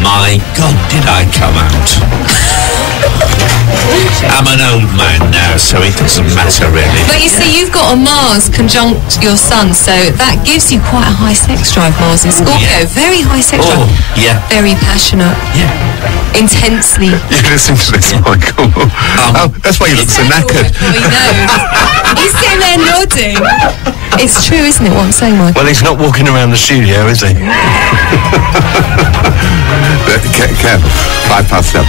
my God, did I come out? I'm an old man now, so it doesn't matter really. But you see, you've got a Mars conjunct your Sun, so that gives you quite a high sex drive, Mars in Scorpio. Very high sex drive. Yeah. Very passionate. Yeah. Intensely. You listen to this, Michael. That's why you look so knackered. We know. He's sitting there nodding. It's true, isn't it, what I'm saying, Michael? Well, he's not walking around the studio, is he? Careful. 7:05.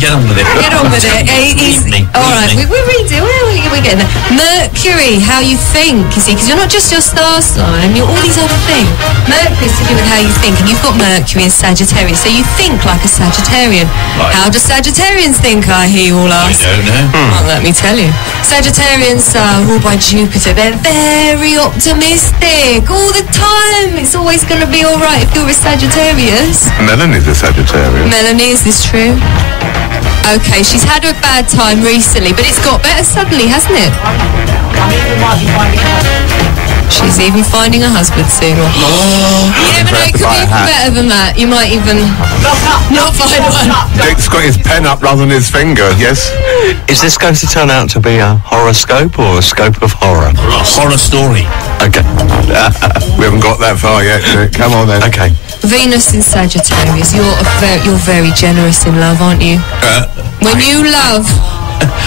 Get on with it. Get on with it. He's, all right, we're reading. We're getting there. Mercury, how you think, you see, because you're not just your star sign, you're all these other things. Mercury's to do with how you think, and you've got Mercury in Sagittarius, so you think like a Sagittarian. Right. How do Sagittarians think, I hear you all ask? I don't know. Well, let me tell you. Sagittarians are ruled by Jupiter. They're very optimistic all the time. It's always going to be all right if you're a Sagittarius. Melanie's a Sagittarius. Melanie, is this true? Okay, she's had a bad time recently, but it's got better suddenly, hasn't it? She's even finding a husband soon. You never know, it could be even better than that. You might even not find one. Dick's got his pen up rather than his finger, yes? Is this going to turn out to be a horoscope or a scope of horror? A horror story. Okay. We haven't got that far yet, Dick. Come on then. Okay. Venus in Sagittarius, you're very generous in love, aren't you? When you love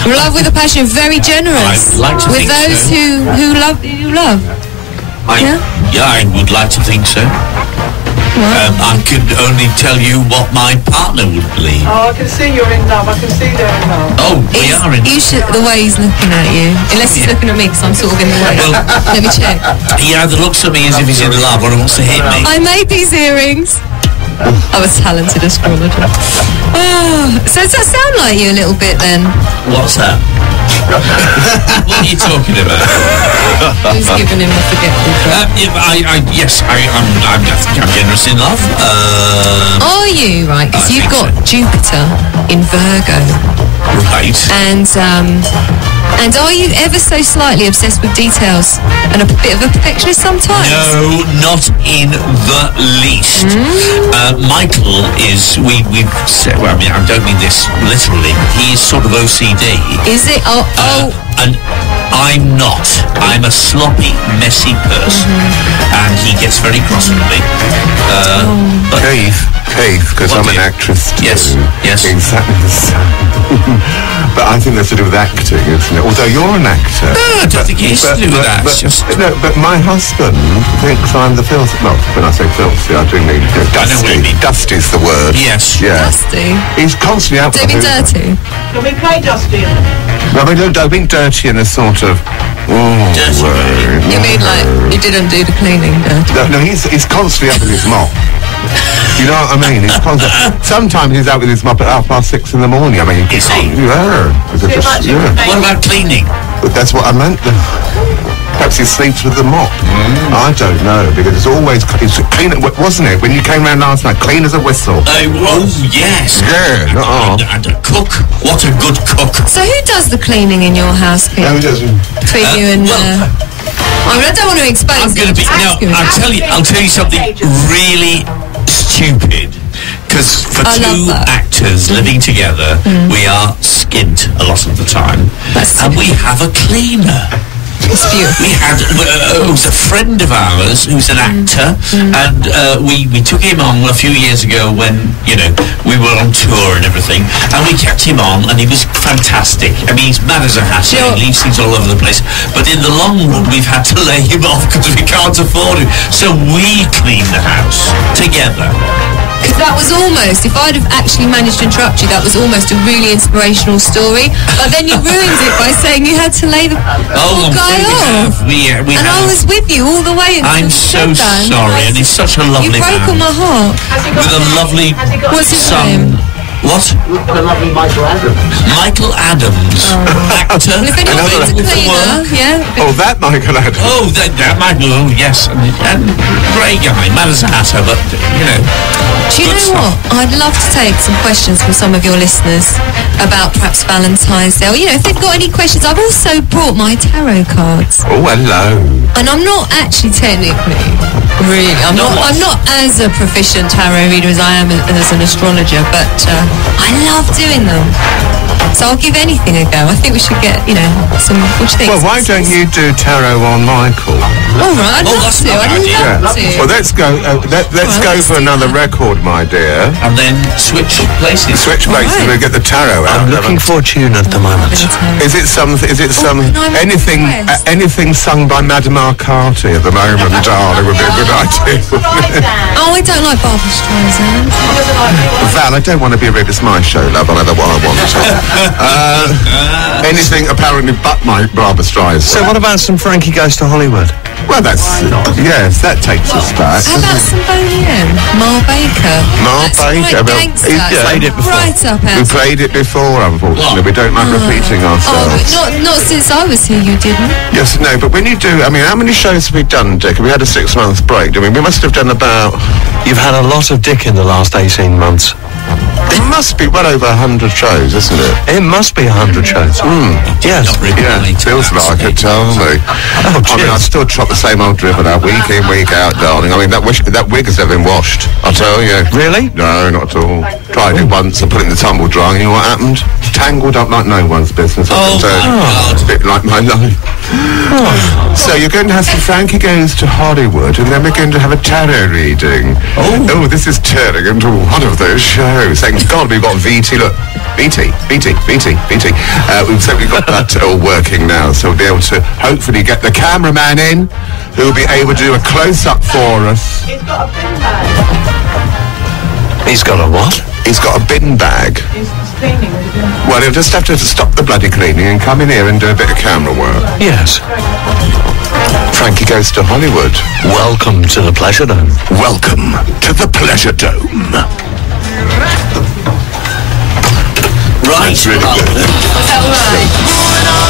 with a passion, very generous. I'd like to with think those so. who love you love. I would like to think so. I could only tell you what my partner would believe. Oh, I can see you're in love. I can see they're in love. Oh, we are in. You should, the way he's looking at you, unless he's looking at me because I'm sort of in the way. Well, let me check. He either looks at me as if he's in love or he wants to hit me. I made these earrings. I'm a talented astrologer. Oh, so does that sound like you a little bit then? What's that? What are you talking about? Who's given him the forgetful drop? I'm generous in love. Are you, right? Because you've got Jupiter in Virgo. Right. And are you ever so slightly obsessed with details and a bit of a perfectionist sometimes? No, not in the least. Michael is, we've said, well, I mean, I don't mean this literally, he's sort of OCD. Is it? And I'm not. I'm a sloppy, messy person. And he gets very cross with me. Keith, because I'm an actress too. Yes. Exactly the same. But I think that's to do with acting, isn't it? Although you're an actor. No, I don't think it is to do with that. No, but my husband thinks I'm the filthy. Well, when I say filthy, I do mean dusty. I know what you mean. Dusty's the word. Yes. Yeah. Dusty? He's constantly out Don't be dirty. Can we play Dusty? I mean, don't be dirty in a sort of... You mean like you didn't do the cleaning dirty? No, he's constantly up with his mop. You know what I mean? He's constantly... Sometimes he's out with his mop at 6:30 in the morning. I mean, is he? Yeah. What about cleaning? But that's what I meant. Perhaps he sleeps with the mop. I don't know, because it's always clean, wasn't it? When you came round last night, clean as a whistle. Oh, yes. Yeah. And a cook. What a good cook. So who does the cleaning in your house, Pete? No, he doesn't. Between you and... I mean, I don't want to expose I'm going to be... No, I'll tell you something really stupid. Because for two actors living together, we are skint a lot of the time. And we have a cleaner. It's beautiful. We had who's a friend of ours who's an actor, and we took him on a few years ago when we were on tour and everything, and we kept him on, and he was fantastic. I mean, he's mad as a hatter. Sure. He leaves things all over the place. But in the long run, we've had to lay him off because we can't afford him. So we clean the house together. Because that was almost, if I'd have actually managed to interrupt you, that was almost a really inspirational story. But then you ruined it by saying you had to lay the guy off. We and I was with you all the way. I'm so sorry, and he's such a lovely man. You broke all my heart. With a lovely What's his name? What? The lovely Michael Adams. Michael Adams. Actor. Well, if anyone's a cleaner, yeah. Oh, that Michael Adams. Oh, that Michael, yes. And great guy, mad as a hatter, but, Do you know what? I'd love to take some questions from some of your listeners about perhaps Valentine's Day. Or, if they've got any questions. I've also brought my tarot cards. Oh, hello. And I'm not actually technically, really, I'm not as a proficient tarot reader as I am as an astrologer, but I love doing them. So I'll give anything a go. I think we should get, some... What do you think? Well, why don't you do tarot on Michael? All right, I'd love to. I'd love to. Well, let's go. Let's go for another record, my dear. And then switch places. Switch places. We'll get the tarot out. I'm looking for a tune at the moment. Is it anything sung by Madame Arcati at the moment, darling? Would be a good idea. Oh, I don't like Barbra Streisand. Val, I don't want to be rude. It's my show, love. I know what I want. Anything apparently but my Barbra Streisand. So what about some Frankie Goes to Hollywood? Well, yes, that takes us back. How about some Boney M? Mar Baker. Played it before. Right up We played it before, unfortunately. We don't like repeating ourselves. But not since I was here, you didn't. Yes, no, but when you do, I mean, how many shows have we done, Dick? We had a 6-month break. I mean, we must have done about... You've had a lot of Dick in the last 18 months. It must be well over 100 shows, isn't it? It must be 100 shows. Yes. Yeah, feels like it, tell me. I mean, I still trot the same old dribble out, week in, week out, darling. I mean, that wig has never been washed, I'll tell you. Really? No, not at all. Tried it once and put it in the tumble dryer, and you know what happened? Tangled up like no one's business. It's a bit like my life. So you're going to have some Frankie Goes to Hollywood, and then we're going to have a tarot reading. Oh, this is turning into one of those shows. Thank God we've got VT. Look, VT. We've got that all working now, so we'll be able to hopefully get the cameraman in, who'll be able to do a close-up for us. He's got a bin bag. He's got a what? He's got a bin bag. He's cleaning with a bin bag. Well, he'll just have to stop the bloody cleaning and come in here and do a bit of camera work. Yes. Frankie Goes to Hollywood. Welcome to the Pleasure Dome. Welcome to the Pleasure Dome. Right. That's really good. Is that all right?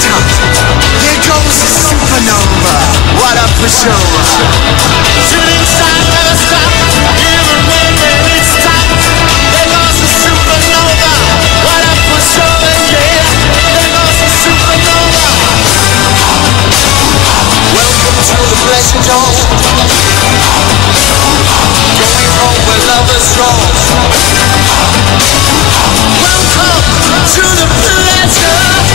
top. Here goes the supernova. What a pushover. Shooting star never stop. Even when it's top. There goes the supernova. What a pushover, yeah. There goes the supernova. Welcome to the pleasure dome. Going home where lovers roll. Welcome to the pleasure dome.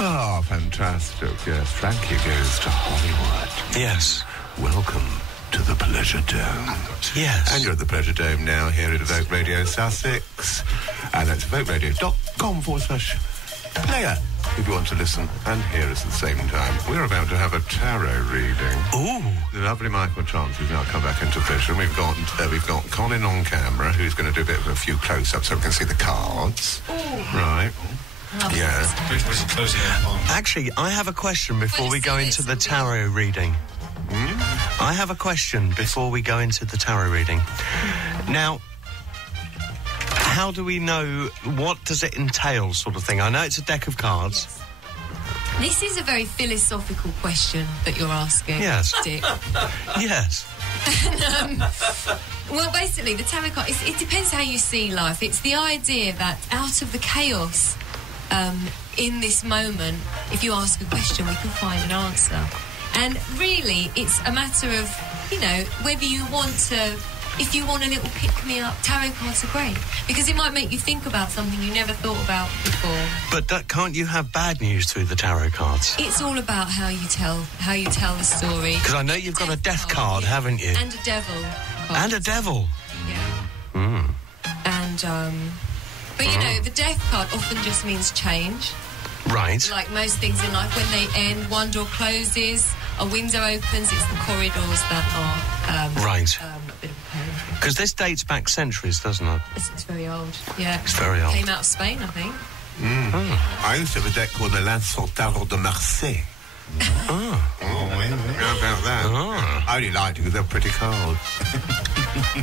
Oh, fantastic. Yes, Frankie goes to Hollywood. Yes. Welcome to the Pleasure Dome. Yes. And you're at the Pleasure Dome now here at Evoke Radio Sussex. And that's evokeradio.com/player if you want to listen and hear us at the same time. We're about to have a tarot reading. Ooh. The lovely Michael Chance has now come back into vision. We've got Colin on camera, who's going to do a few close-ups so we can see the cards. Ooh. Right. Yeah. Actually, I have a question before we go into the tarot reading. I have a question before we go into the tarot reading. Now, how do we know, what does it entail, sort of thing? I know it's a deck of cards. Yes. This is a very philosophical question that you're asking, yes. Dick. Yes. Well, basically, the tarot card, it depends how you see life. It's the idea that out of the chaos in this moment, if you ask a question, we can find an answer. And really, it's a matter of, whether you want to... If you want a little pick-me-up, tarot cards are great. Because it might make you think about something you never thought about before. But can't you have bad news through the tarot cards? It's all about how you tell the story. Because I know you've got a death card, haven't you? And a devil card. And a devil? Yeah. And, but the death card often just means change. Right. Like most things in life, when they end, one door closes, a window opens, it's the corridors that are... right. A bit of pain. Because this dates back centuries, doesn't it? It's very old, yeah. It's very old. Came out of Spain, I think. I used to have a deck called the L'Insultador de Marseille. How about that? I only liked it because they're pretty cards.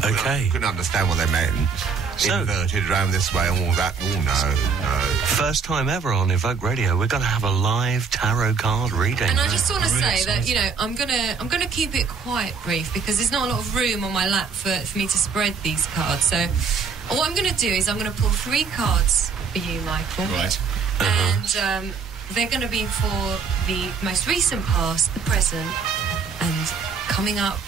Okay. Couldn't understand what they meant. inverted around this way and all that. Oh, no. First time ever on Evoke Radio, we're going to have a live tarot card reading. And I just want to say that, you know, I'm gonna keep it quite brief because there's not a lot of room on my lap for me to spread these cards. So what I'm going to do is I'm going to pull 3 cards for you, Michael. Right. And they're going to be for the most recent past, the present, and coming up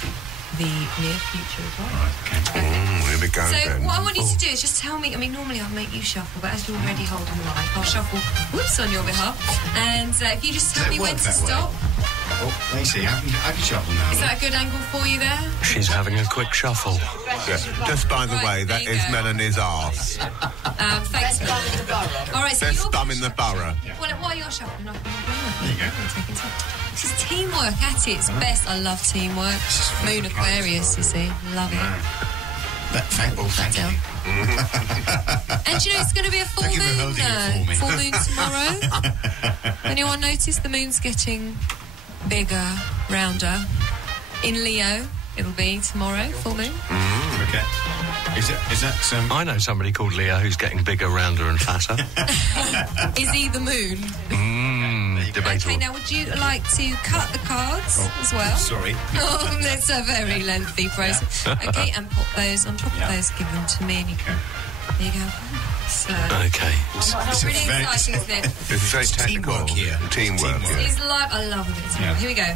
the near future as well. Right, okay. Here we go then. What I want you to do is just tell me, I mean, normally I'll make you shuffle, but as you're already holding the mic, I'll shuffle, on your behalf. And if you just tell me when to stop. Oh, let me see. I can shuffle now. Is that a good angle for you there? She's having a quick shuffle. Yeah. Just by the way, that is Melanie's arse. Thanks. All right, so Best you're bum in the borough. Well, while you're shuffling, There you go. this is teamwork at its best. I love teamwork. Moon Aquarius, you see. Love it. Thank you. And you know, it's going to be a full Thank you for moon. holding it for me. Full moon tomorrow. Anyone notice the moon's getting bigger, rounder? In Leo, it'll be tomorrow, full moon. Okay. Is that some... I know somebody called Leo who's getting bigger, rounder and fatter. Is he the moon? Debatable. Okay, now would you like to cut the cards as well? Sorry. Oh, it's a very lengthy process. Okay, and put those on top of those given to me. And there you go. So, okay. It's really exciting, isn't it? This is very technical. Teamwork. It's live. I love it. Yeah. Here we go.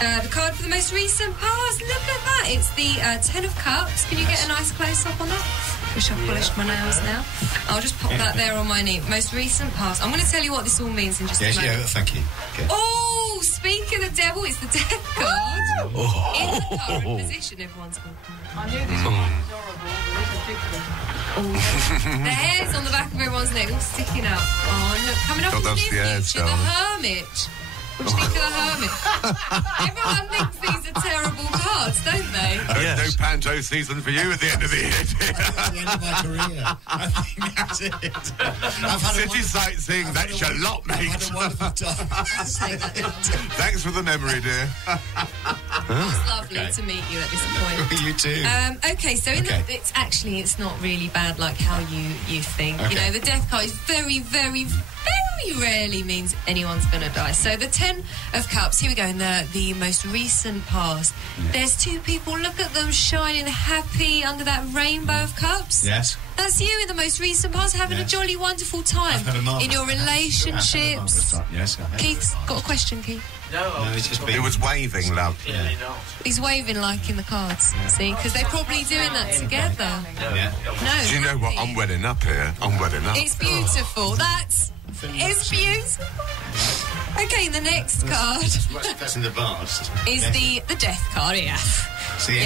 The card for the most recent past. Look at that. It's the 10 of Cups. Can you get a nice close-up on that? Wish I polished my nails now. I'll just pop that there on my knee. Most recent past. I'm going to tell you what this all means in just a moment. Yeah, thank you. Okay. Oh, speak of the devil, it's the death card. In the current position, everyone's going to come. I knew this was adorable, but it's a big one. The hairs on the back of everyone's neck all sticking out. Oh, look, coming up in the future, the Hermit. What do you think of the Hermit? Everyone thinks these are terrible cards, don't they? Yes. No panto season for you at the end of the year. At the end of my career. I think that's it. City sightseeing, that's your lot, mate. I've had a wonderful time. Thanks for the memory, dear. It's lovely to meet you at this point. You too. Okay, so it's not really bad like how you think. Okay. You know, the death card is very, very, very rarely means anyone's going to die. So the 10 of Cups, here we go, in the most recent past. Yeah. There's 2 people, look at them shining happy under that rainbow of cups. Yes. That's you in the most recent past, having a jolly wonderful time in your relationships. Yes, I have. Keith's got a question, Keith. No, it's just It was waving, love. Yeah. He's waving like in the cards, see? Because they're probably doing that together. Yeah. No. Do you know what? I'm welling up here. I'm welling up. It's beautiful. It's beautiful. Okay, the next card That's in the vase. is the death card. Yeah. See,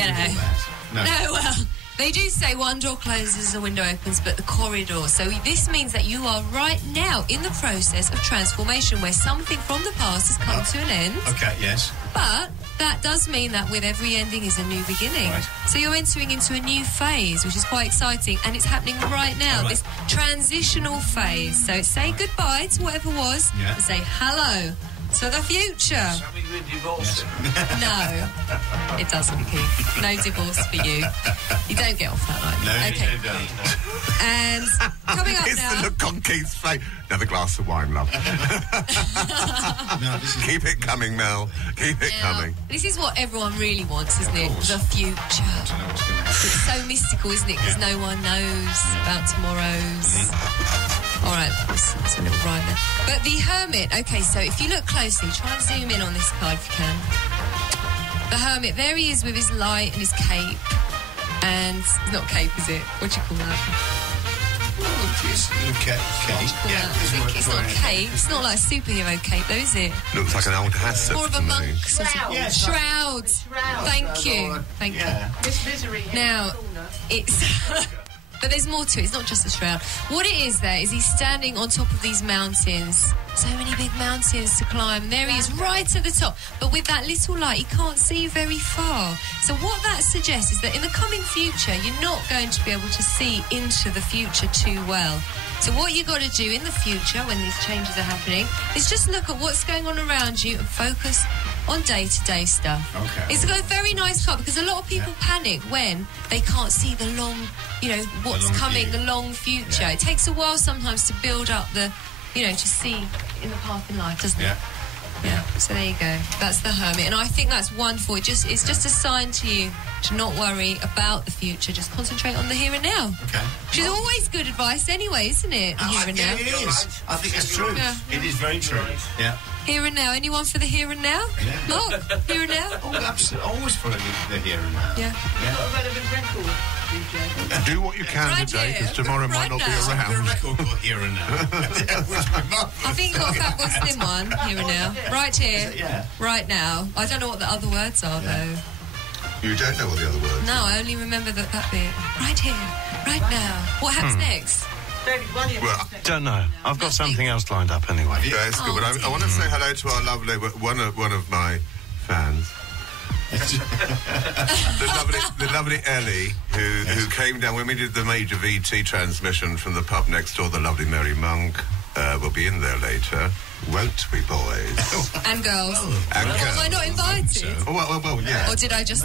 No, well, they do say one door closes, a window opens, but the corridor. So this means that you are right now in the process of transformation, where something from the past has come to an end. Okay, yes. But that does mean that with every ending is a new beginning. Right. So you're entering into a new phase, which is quite exciting, and it's happening right now, this transitional phase. So say goodbye to whatever was, and say hello to the future. Divorce. No, it doesn't, Keith. No divorce for you. You don't get off that line. No, okay. you don't. And coming up It's now. the look on Keith's face. Another glass of wine, love. Keep it coming, Mel. Keep it coming. This is what everyone really wants, isn't it? The future. It's so mystical, isn't it? Because no one knows about tomorrow's. All right, that's a little rhyme there. But the Hermit, okay, so if you look closely, try and zoom in on this card if you can. The Hermit, there he is with his light and his cape. And, it's not cape, is it? What do you call that? Okay. It's not a cape. It's not like a superhero cape, though, is it? Looks like an old hassock. More of a monk. Shroud. Thank you. Thank you. Miss Misery. Now, it's... But there's more to it. It's not just a shroud. What it is there is he's standing on top of these mountains. So many big mountains to climb. And there he is right at the top. But with that little light, he can't see very far. So what that suggests is that in the coming future, you're not going to be able to see into the future too well. So what you got to do in the future, when these changes are happening, is just look at what's going on around you and focus on day-to-day stuff. Okay. It's got a very nice car because a lot of people panic when they can't see the long, what's long coming, view. the long future. Yeah. It takes a while sometimes to build up the, to see in the path in life, doesn't it? Yeah. So there you go. That's the Hermit, and I think that's wonderful. It's just a sign to you to not worry about the future. Just concentrate on the here and now. Okay. Which is always good advice, anyway, isn't it? The here and now. It is. I think it's true. Yeah. It is very true. Yeah. Here and now. Anyone for the here and now? Yeah. Mark, here and now. Oh, absolutely. Always for the here and now. Yeah. Not a relevant record, DJ. Do what you can Right today, here. because tomorrow Right might not now. be A around. record called Here and Now. I think you've got a Fatboy Slim one, here and now. Right here, Yeah. right now. I don't know what the other words are, though. You don't know what the other words. No, I only remember that bit. Right here, right now. What happens next? David, one of your Well, Don't know. I've got something else lined up anyway. Yeah, it's good. But I want to say hello to our lovely one of my fans. the lovely Ellie, who came down when we did the major VT transmission from the pub next door. The lovely Mary Monk will be in there later, won't we, boys? And girls. And girls. Am I not invited? Oh, well, yeah. Or did I just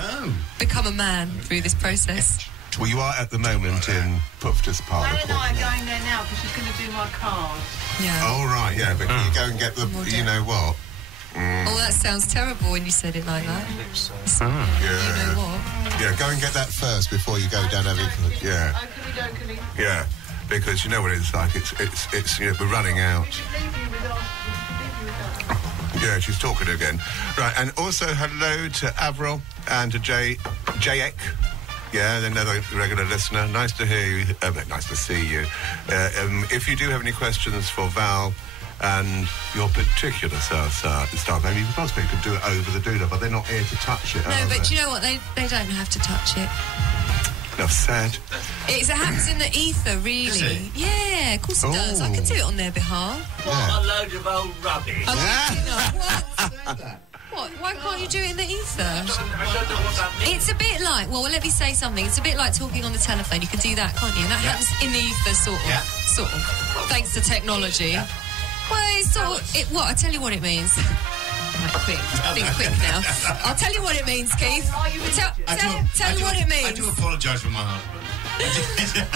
become a man through this process? Well, you are at the moment in Pufter's Parlour. Anne and I are going there now because she's going to do my cars. Yeah. Oh, right, yeah, but you go and get the, you know what? Oh, that sounds terrible when you said it like that. Yeah. You know what? Yeah, go and get that first before you go down everything. Yeah. Oakley dokely. Yeah, because you know what it's like. It's we're running out. Leave you with us. Yeah, she's talking again. Right, and also hello to Avril and to Jayek. Yeah, another regular listener. Nice to hear you. Nice to see you. If you do have any questions for Val and your particular stuff, maybe you possibly could do it over the doodle, but they're not here to touch it. No, but you know what? They don't have to touch it. Enough said. It happens in the ether, really. Does it? Yeah, of course it does. I can do it on their behalf. What a load of old rubbish. What? Why can't you do it in the ether? I don't know what that means. It's a bit like, well, let me say something. It's a bit like talking on the telephone. You can do that, can't you? And that happens in the ether, sort of. Thanks to technology. Well, it's sort of, I tell you what it means. Right, think quick now. I'll tell you what it means, Keith. Tell you what it means. I do apologise for my husband.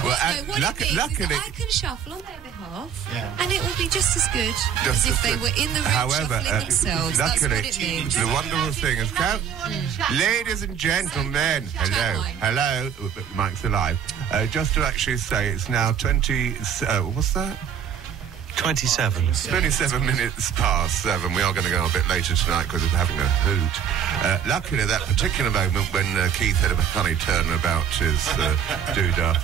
Well, What it means is luckily, that I can shuffle on their behalf, Yeah. and it will be just as good as if they were in the room however, shuffling themselves. That's what luckily, it means. the wonderful thing is, ladies and gentlemen, hello, Mike's alive. Just to actually say, it's now 20. What's that? 27. 27 minutes past 7. We are going to go a bit later tonight because we're having a hoot. Luckily, that particular moment when Keith had a funny turn about his doodah,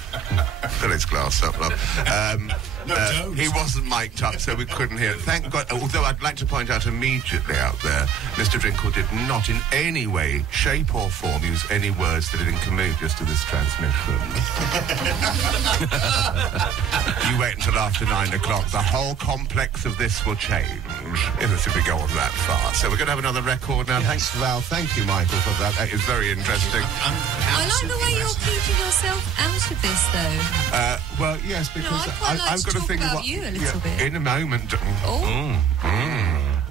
fill his glass up, love. He wasn't mic'd up, so we couldn't hear it. Thank God. Although I'd like to point out immediately out there, Mr. Drinkle did not in any way, shape or form use any words that are incommodious to this transmission. You wait until after 9 o'clock. The whole complex of this will change if we go on that far. So we're going to have another record now. Thanks, Val. Thank you, Michael, for that. That is very interesting. I like the way you're keeping yourself out of this, though. Well, yes, because I've got to think about you a little bit. in a moment. Oh.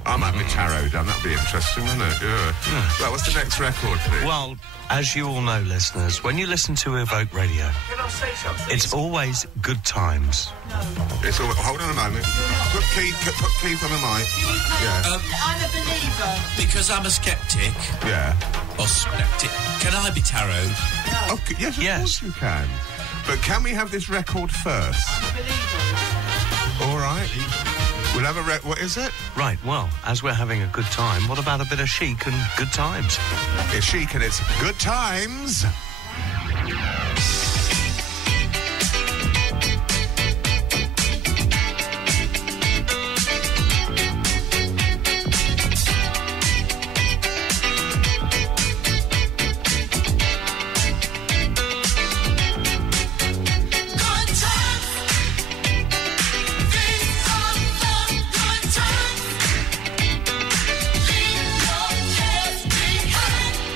I might be tarot done. That'd be interesting, wouldn't it? Yeah. Well, what's the next record, please? Well, as you all know, listeners, when you listen to Evoke Radio, Can I say something? it's always good times. It's all, hold on a moment. Put Keith on the mic. Yeah. I'm a believer. Because I'm a skeptic, Yeah. or skeptic, can I be tarot? Oh, yes, of course you can. But can we have this record first? I'm a believer. All right. We'll have a what is it? Right, well, as we're having a good time, what about a bit of chic and good times? It's chic and it's good times. Leave your cares behind.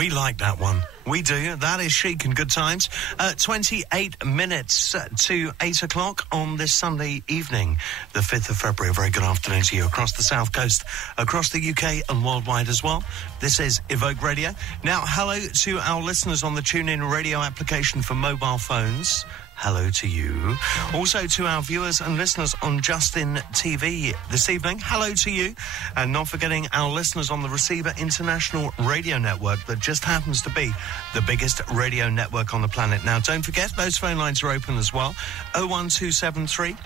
We like that one. We do. That is Chic and Good Times. 28 minutes to 8 o'clock on this Sunday evening, the 5th of February. A very good afternoon to you across the South Coast, across the UK and worldwide as well. This is Evoke Radio. Now, hello to our listeners on the TuneIn radio application for mobile phones. Hello to you. Also to our viewers and listeners on Justin TV this evening. Hello to you. And not forgetting our listeners on the Receiver International Radio Network that just happens to be the biggest radio network on the planet. Now, don't forget, those phone lines are open as well. 01273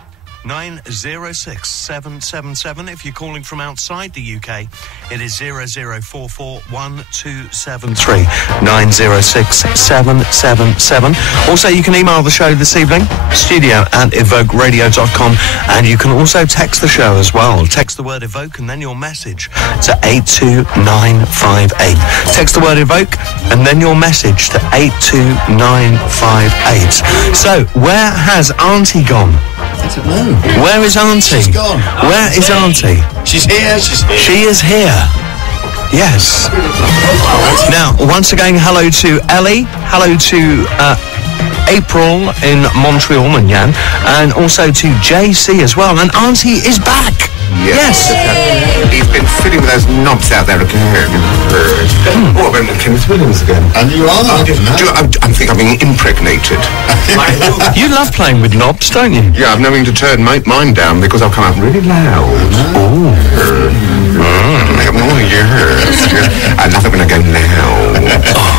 906 777. If you're calling from outside the UK, it is 0044 1273 906 777. Also, you can email the show this evening, studio@evokeradio.com, and you can also text the show as well. Text the word Evoke and then your message to 82958. Text the word Evoke and then your message to 82958. So, where has Auntie gone? I don't know. Where is Auntie? She's gone. Where is Auntie? She's here. She is here. Yes. Now, once again, hello to Ellie. Hello to April in Montreal, Manyan, and also to JC as well. And Auntie is back. Yes. He's been fiddling with those knobs out there again. Oh, I went with Kenneth Williams again. And you are? I didn't know. I think I'm being impregnated. You love playing with knobs, don't you? Yeah, I've knowing to turn mine down because I'll come out really loud. Oh, yes. And nothing when I go loud.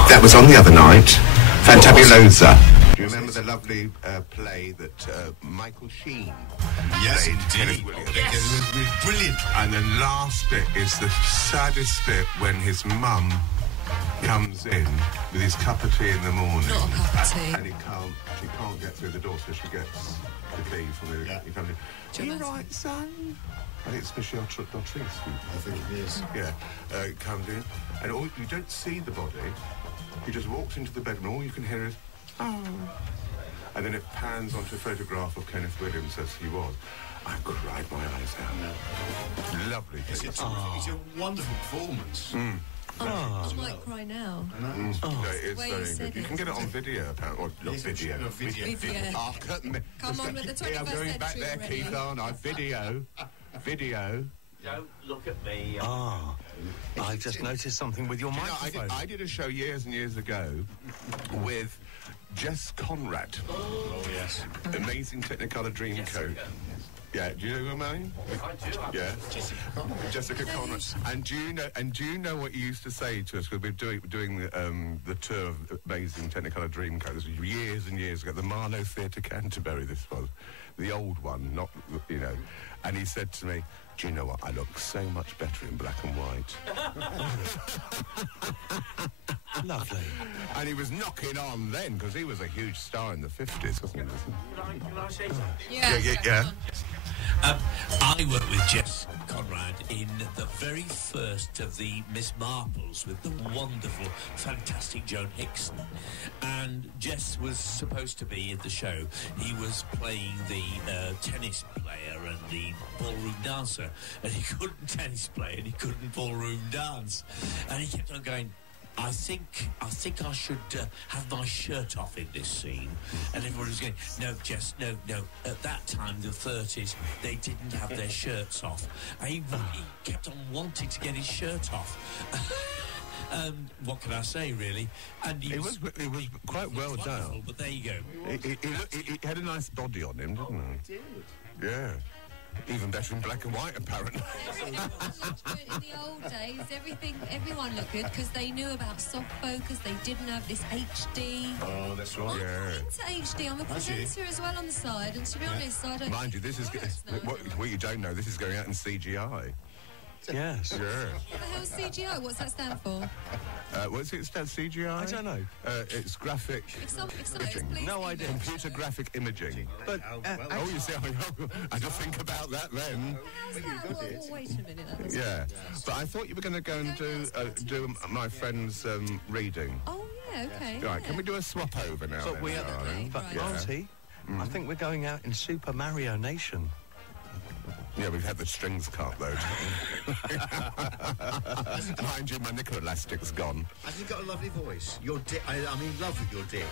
That was on the other night. Fantabulosa. Do you remember the lovely play that Michael Sheen? Yes, indeed. It was brilliant. And the last bit is the saddest bit when his mum comes in with his cup of tea in the morning. Not a cup of tea. And she can't get through the door, so she gets the key from the... Yeah. He comes in. Are you right, son? I think it's Michelle Dautrice. I think it is. Yeah. Comes in, and you don't see the body. He just walks into the bedroom, all you can hear is, oh. And then it pans onto a photograph of Kenneth Williams as he was. I cried my eyes out. Lovely. It's a wonderful performance. I might cry now. It's very good. You can get it on video, apparently. Or not video. Video. Oh, Come on with the 21st I'm going back there, century Keith, aren't I? Video. Don't look at me. I just noticed something with your microphone. I did a show years and years ago with Jess Conrad. Oh, yes. Amazing Technicolor Dreamcoat. Yeah, do you know who I mean? I do. Yeah. Jessica Conrad. And do you know what you used to say to us? Because we're doing the tour of Amazing Technicolor Dreamcoat. This was years and years ago. The Marlow Theatre, Canterbury. This was the old one, not And he said to me, "Do you know what? I look so much better in black and white." Lovely. And he was knocking on then because he was a huge star in the 50s, wasn't he? Can I say something? Yeah. I worked with Jess Conrad in the very first of the Miss Marples with the wonderful, fantastic Joan Hickson. And Jess was supposed to be in the show. He was playing the tennis player and the ballroom dancer. And he couldn't tennis play and he couldn't ballroom dance. And he kept on going, I think I should have my shirt off in this scene. And everyone was going, no, Jess, no. At that time, the 30s, they didn't have their shirts off. And he kept on wanting to get his shirt off. What can I say, really? And it was quite well done. But there you go. He had a nice body on him, didn't he? He did. Yeah. Even better in black and white, apparently. In the old days, everyone looked good because they knew about soft focus. They didn't have this HD. Oh, that's right. Yeah. Into HD. I'm a presenter as well on the side, and to be honest, I don't. Mind you, this is what you don't know. This is going out in CGI. Yes. Yeah. What the hell's CGI? What's that stand for? What's it stand CGI? I don't know. It's graphic imaging. Please. No idea. Computer graphic imaging. But you see, I just think about that then. How's that? Well, wait a minute. That doesn't Yeah, but I thought you were going to go and do my friend's reading. Oh yeah, okay. Right, can we do a swap over now? But then, darling? But Right. Auntie, I think we're going out in Super Mario Nation. Yeah, we've had the strings cut, though. Mind you, my nickel elastic's gone. Have you got a lovely voice? Your dick. I'm in love with your dick.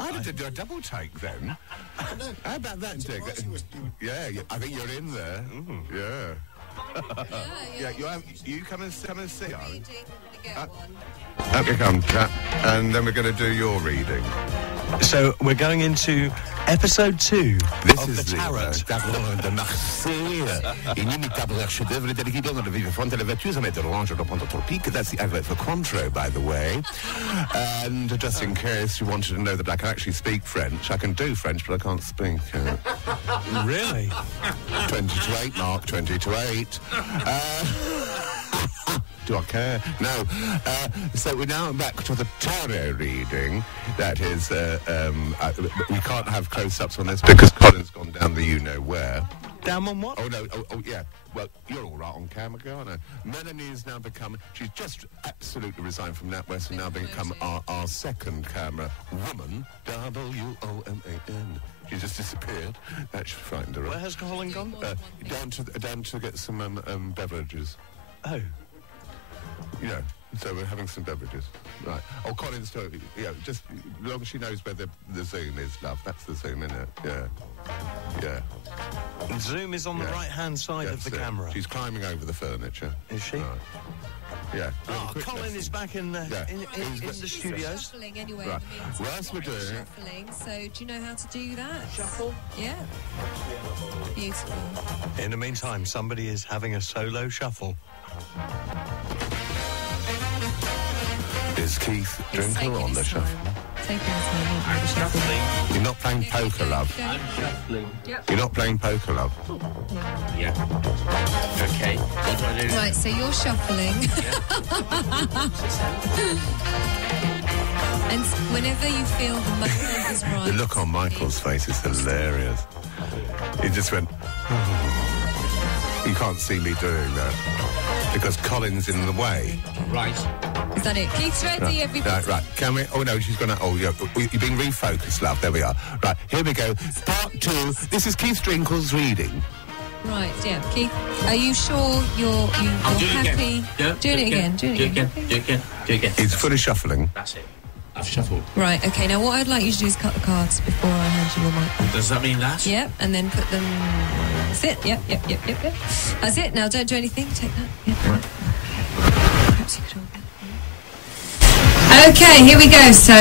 I had to do a double take then. How about that, Dick? Yeah, I think you're in there. Yeah. You come and see, Irene. Up you come, Kat. And then we're going to do your reading. So we're going into episode 2 This of is the Tarot. tableau de Marseille. Inimitable chef-d'œuvre dédié dans le vive fronte elevatrice à mettre orange dans Ponto Tropique. That's the advert for Cointreau, by the way. And just in case you wanted to know that I can actually speak French, I can do French, but I can't speak. Really? 20 to 8, Mark, 20 to 8. Do I care? No. So we're now back to the tarot reading. That is, we can't have close-ups on this because Colin's gone down the you-know-where. Down on what? Oh, no. Oh, yeah. Well, you're all right on camera, Garner. Melanie has now become... She's just absolutely resigned from NatWest and now become our second camera woman. W-O-M-A-N. She just disappeared. That should frighten her. Where has Colin gone? Down to get some beverages. Oh. Yeah, so we're having some beverages. Right. Oh, Colin's totally... Yeah, just as long as she knows where the Zoom is, love. That's the Zoom, isn't it? Yeah. Yeah. And Zoom is on the right-hand side of the camera. She's climbing over the furniture. Is she? Right. Yeah. Oh, Colin is back in the studios. Shuffling anyway. Right. Whilst we're doing it... Shuffling, so do you know how to do that? Shuffle? Yeah. Beautiful. In the meantime, somebody is having a solo shuffle. Is Keith Drinkel on the shuffle? Taking his time on the shuffle. You're not playing poker, love. I'm shuffling. Yep. You're not playing poker, love. Yeah. Okay. What do I do? Right, so you're shuffling. And whenever you feel the moment is right... The look on Michael's face is hilarious. He just went... You can't see me doing that because Colin's in the way. Right. Is that it? Keith's ready, everybody. Right. Can we? Oh no, she's gonna. Oh yeah. You're being refocused, love. There we are. Right. Here we go. Part 2. This is Keith Drinkel's reading. Right. Yeah. Keith, are you sure you're happy? Yeah, doing it again. Do it again. He's fully shuffling. That's it. I've shuffled. Right. Okay. Now, what I'd like you to do is cut the cards before I hand you your mic. Does that mean that? Yep. And then put them. That's it. Yep. That's it. Now, don't do anything. Take that. Yep. Perhaps you could all get. Okay, here we go. So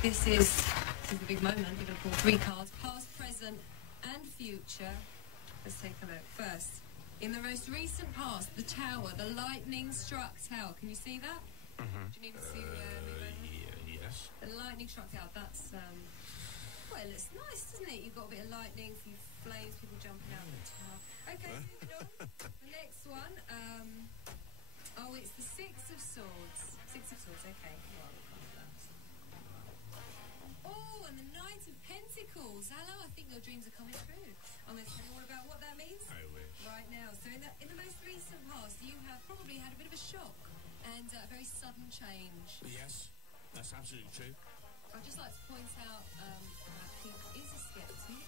this is a big moment. We're going to pull 3 cards: past, present, and future. Let's take a look. First, in the most recent past, the tower, the lightning-struck tower. Can you see that? Do you need to see yes. the lightning-struck tower? That's well, it looks nice, doesn't it? You've got a bit of lightning, a few flames, people jumping out of the tower. Okay, moving on. The next one. Oh, it's the 6 of Swords. 6 of Swords. Okay. Well, we'll come to that. Oh, and the Knight of Pentacles. Hello, I think your dreams are coming true. I'm going to tell you all about what that means right now. So in the most recent past, you have probably had a bit of a shock and a very sudden change. Yes, that's absolutely true. I'd just like to point out that Keith is a skeptic.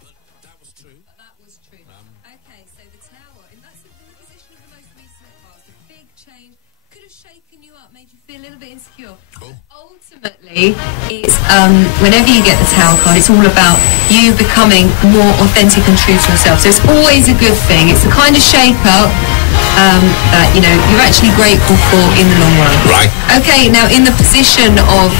But that was true. Okay, so the tower, and that's in the position of the most recent past. A big change. Could have shaken you up, made you feel a little bit insecure. Cool. Ultimately, it's whenever you get the tower card, it's all about you becoming more authentic and true to yourself. So it's always a good thing. It's the kind of shake-up that you're actually grateful for in the long run. Right. Okay. Now in the position of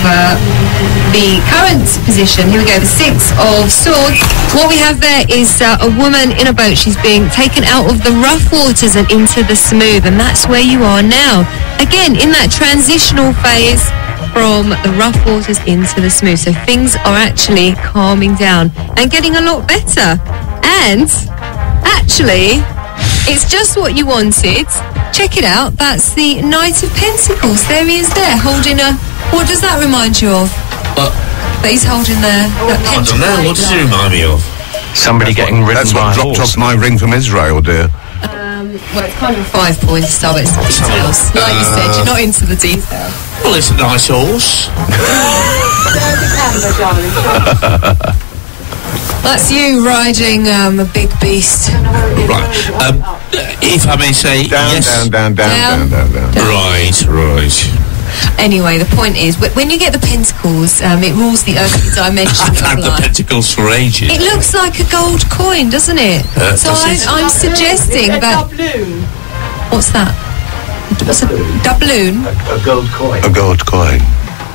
the current position, here we go. The 6 of Swords. What we have there is a woman in a boat. She's being taken out of the rough waters and into the smooth, and that's where you are now. Again, in that transitional phase from the rough waters into the smooth. So things are actually calming down and getting a lot better. And actually, it's just what you wanted. Check it out. That's the Knight of Pentacles. There he is there, holding a... What does that remind you of? What? That he's holding that I don't know. What does it remind me of? Somebody getting ridden by a horse. That's what dropped off my ring from Israel, dear. Well, it's kind of a 5-point star, but it's the details. Like you said, you're not into the detail. Well, it's a nice horse. That's you riding a big beast. Right. If I may say, down, yes. down. Right. Anyway, the point is, when you get the pentacles, it rules the earthly dimension. I've had the pentacles for ages. It looks like a gold coin, doesn't it? So I'm suggesting that. What's that? What's a doubloon? A gold coin. A gold coin.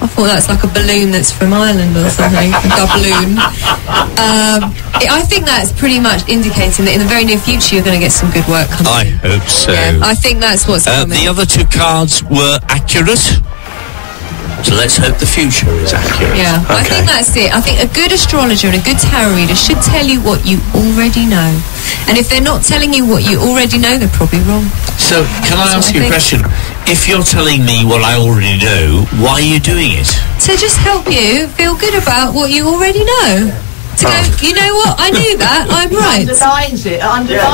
I thought that's like a balloon that's from Ireland or something. A doubloon. I think that's pretty much indicating that in the very near future you're going to get some good work coming. I hope so. Yeah, I think that's what's coming. The other two cards were accurate. So let's hope the future is accurate. Yeah, okay. I think that's it. I think a good astrologer and a good tarot reader should tell you what you already know. And if they're not telling you what you already know, they're probably wrong. So, can I ask you a question? If you're telling me what I already know, why are you doing it? To just help you feel good about what you already know. To go, you know what, I knew that, I'm right.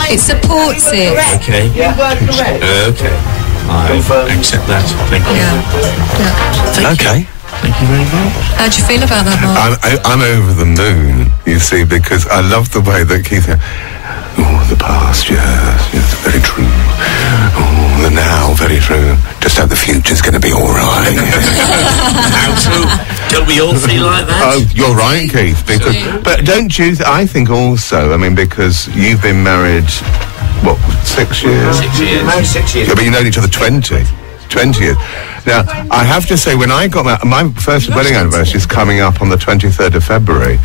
It supports it. Okay. You were correct. Okay. I accept that. Thank you. Yeah. Okay. Thank you very much. How do you feel about that, Mark? I'm over the moon, you see, because I love the way that Keith... the past, yes, very true. The now, very true. Just hope the future's going to be all right. How true. Don't we all feel like that? Oh, you're right, Keith. Because, but don't you... I think also, I mean, because you've been married... What, 6 years? 6 years. Married 6 years. Yeah, but you know each other 20 years. Now, I have to say, when I got my first wedding anniversary is coming up on the 23rd of February,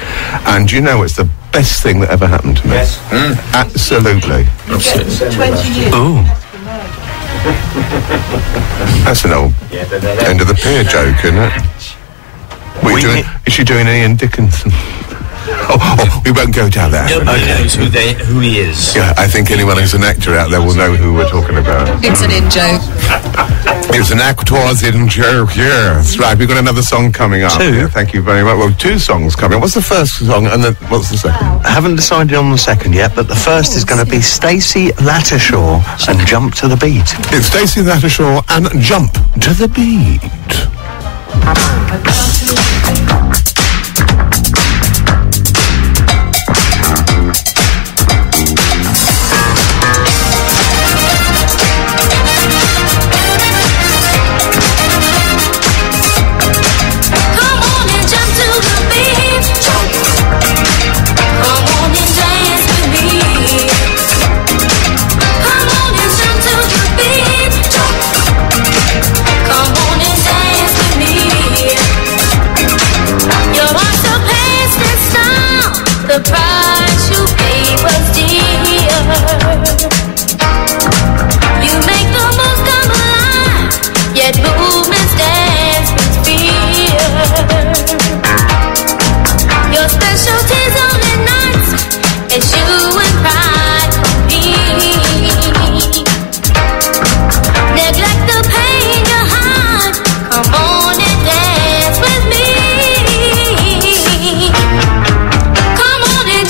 and you know it's the best thing that ever happened to me. Yes. Absolutely. 20 years. Ooh. That's an old end of the pier joke, isn't it? Is she doing Ian Dickinson? Oh, we won't go down there. Nobody knows who he is. Yeah, I think anyone who's an actor out there will know who we're talking about. It's an in-joke. It's an actor's in-joke, yes. Right, we've got another song coming up. 2? Yeah, thank you very much. Well, 2 songs coming up. What's the first song and what's the second? I haven't decided on the second yet, but the first is going to be Stacey Lattershaw and Jump to the Beat. It's Stacey Lattershaw and Jump to the Beat. Come on and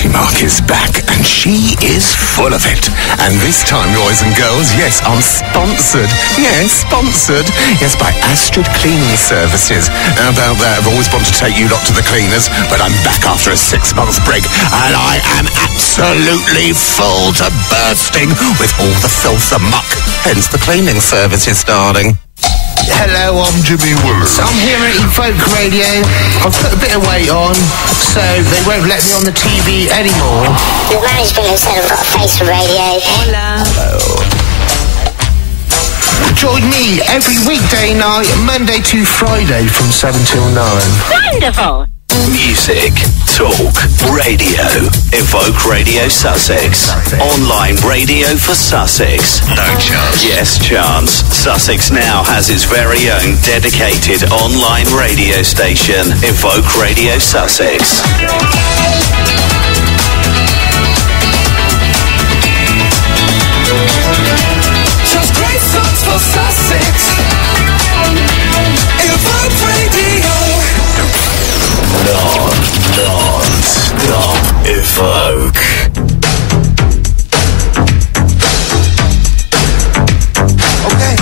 Auntie Mark is back, and she is full of it. And this time, boys and girls, yes, I'm sponsored. Yes, sponsored. Yes, by Astrid Cleaning Services. How about that? I've always wanted to take you lot to the cleaners, but I'm back after a 6-month break, and I am absolutely full to bursting with all the filth and muck. Hence the cleaning services, darling. Hello, I'm Jimmy Willis. I'm here at Evoke Radio. I've put a bit of weight on, so they won't let me on the TV anymore. The management has said I've got a face for radio. Hola. Join me every weekday night, Monday to Friday from 7 till 9. Wonderful. Music, talk, radio. Evoke Radio Sussex. Online radio for Sussex. No chance. Yes, chance. Sussex now has its very own dedicated online radio station. Evoke Radio Sussex. Just great songs for Sussex. Evoke Radio. Non-stop Evoke. Okay.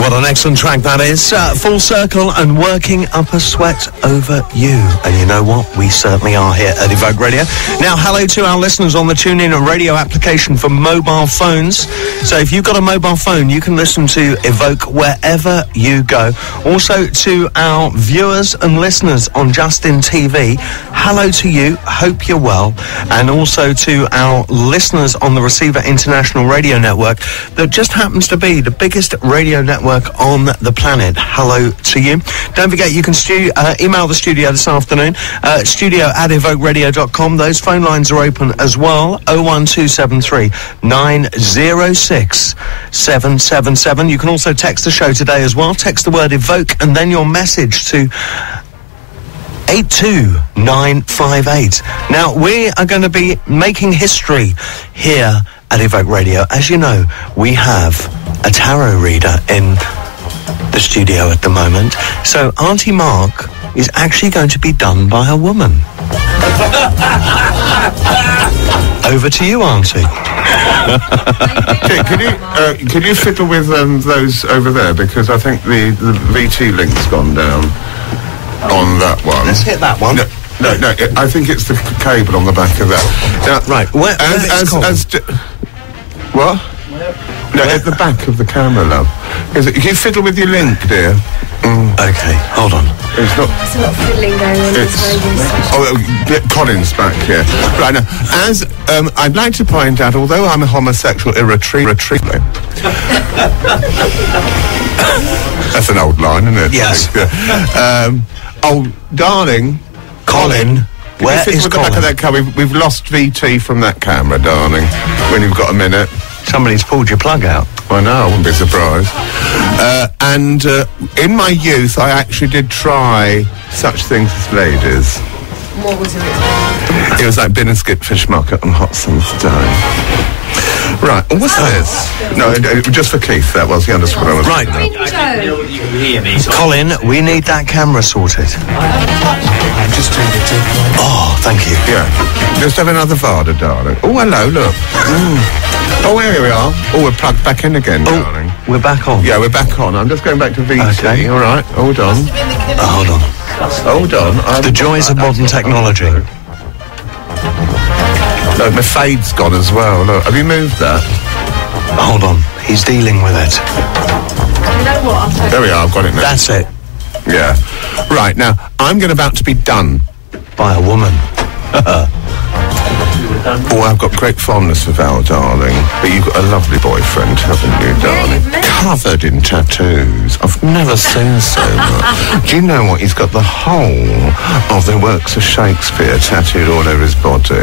What an excellent track that is. Full Circle and Working Up a Sweat Over You. And you know what? We certainly are here at Evoke Radio. Now, hello to our listeners on the TuneIn and radio application for mobile phones. So if you've got a mobile phone, you can listen to Evoke wherever you go. Also to our viewers and listeners on Justin TV, hello to you. Hope you're well. And also to our listeners on the Receiver International Radio Network that just happens to be the biggest radio network on the planet. Hello to you. Don't forget, you can email the studio this afternoon, studio@evokeradio.com. Those phone lines are open as well, 01273 906 777. You can also text the show today as well. Text the word Evoke and then your message to 82958. Now, we are going to be making history here at Evoke Radio. As you know, we have a tarot reader in the studio at the moment. So Auntie Mark is actually going to be done by a woman. Over to you, Auntie. Can you fiddle with those over there? Because I think the VT link's gone down on that one. Let's hit that one. No, I think it's the cable on the back of that. Now, right, what? No, at the back of the camera, love. Can you fiddle with your link, dear? Okay, hold on. It's not... There's a lot of fiddling going on in this radio station. Colin's back here. Right, now, as I'd like to point out, although I'm a homosexual irretrievably... That's an old line, isn't it? Yes. Oh, darling, Colin... Where is the Colin? back of that camera? We've lost VT from that camera, darling, when you've got a minute. Somebody's pulled your plug out. I know, I wouldn't be surprised. And in my youth, I actually did try such things as ladies. What was it? It was like bin and skip fish market on hot summer's day. Right, what's this? No, just for Keith, that was. He understood what I was right. saying. Colin, we need that camera sorted. Just turned it to... Oh, thank you. Yeah. Just have another Varda, darling. Oh, hello, look. Oh, here we are. Oh, we're plugged back in again, darling. We're back on? Yeah, we're back on. I'm just going back to VT. Okay. All right, hold on. Hold on. Hold on. The joys of modern technology. No, my fade's gone as well. Look, have you moved that? Hold on. He's dealing with it. You know what? There we are. I've got it now. That's it. Yeah. Right, now, I'm about to be done. By a woman. Oh, I've got great fondness for Val, darling. But you've got a lovely boyfriend, haven't you, darling? Covered in tattoos. I've never seen so much. Do you know what? He's got the whole of the works of Shakespeare tattooed all over his body.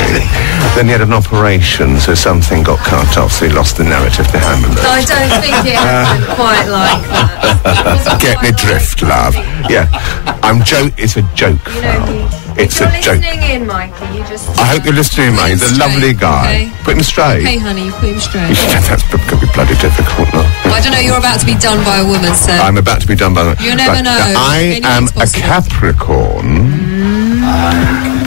Then he had an operation, so something got cut off, so he lost the narrative to Hamlet. No, I don't think it happened quite like that. Get me drift, love. Yeah. It's a joke, Val. It's a joke. Listening in, Mikey, you just... I hope you're listening, mate. He's a lovely guy. Okay. Put him straight. Okay, honey, you put him straight. That's going to be bloody difficult, no? Well, I don't know, you're about to be done by a woman, so... I'm about to be done by... You never know. Now, I am a Capricorn.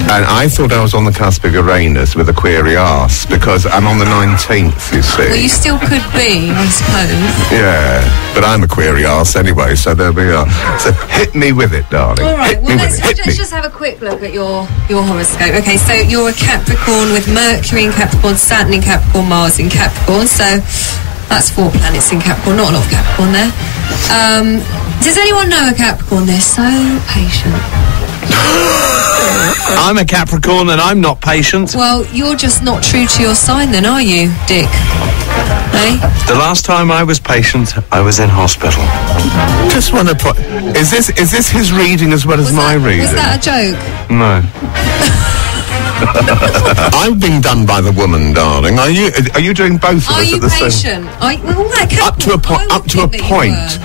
And I thought I was on the cusp of Uranus with a query arse, because I'm on the 19th, you see. Well, you still could be, I suppose. Yeah, but I'm a query arse anyway, so there we are. So hit me with it, darling. All right, well, let's Hit me. just have a quick look at your horoscope. Okay, so you're a Capricorn with Mercury in Capricorn, Saturn in Capricorn, Mars in Capricorn, so that's 4 planets in Capricorn, not a lot of Capricorn there. Does anyone know a Capricorn? They're so patient. I'm a Capricorn and I'm not patient. Well, you're just not true to your sign then, are you, Dick? Eh? The last time I was patient, I was in hospital. Just want to put... Is this his reading as well as my reading? Was that a joke? No. I'm being done by the woman, darling. Are you doing both of us at the same? Are you patient? Up to a point. Up to a point.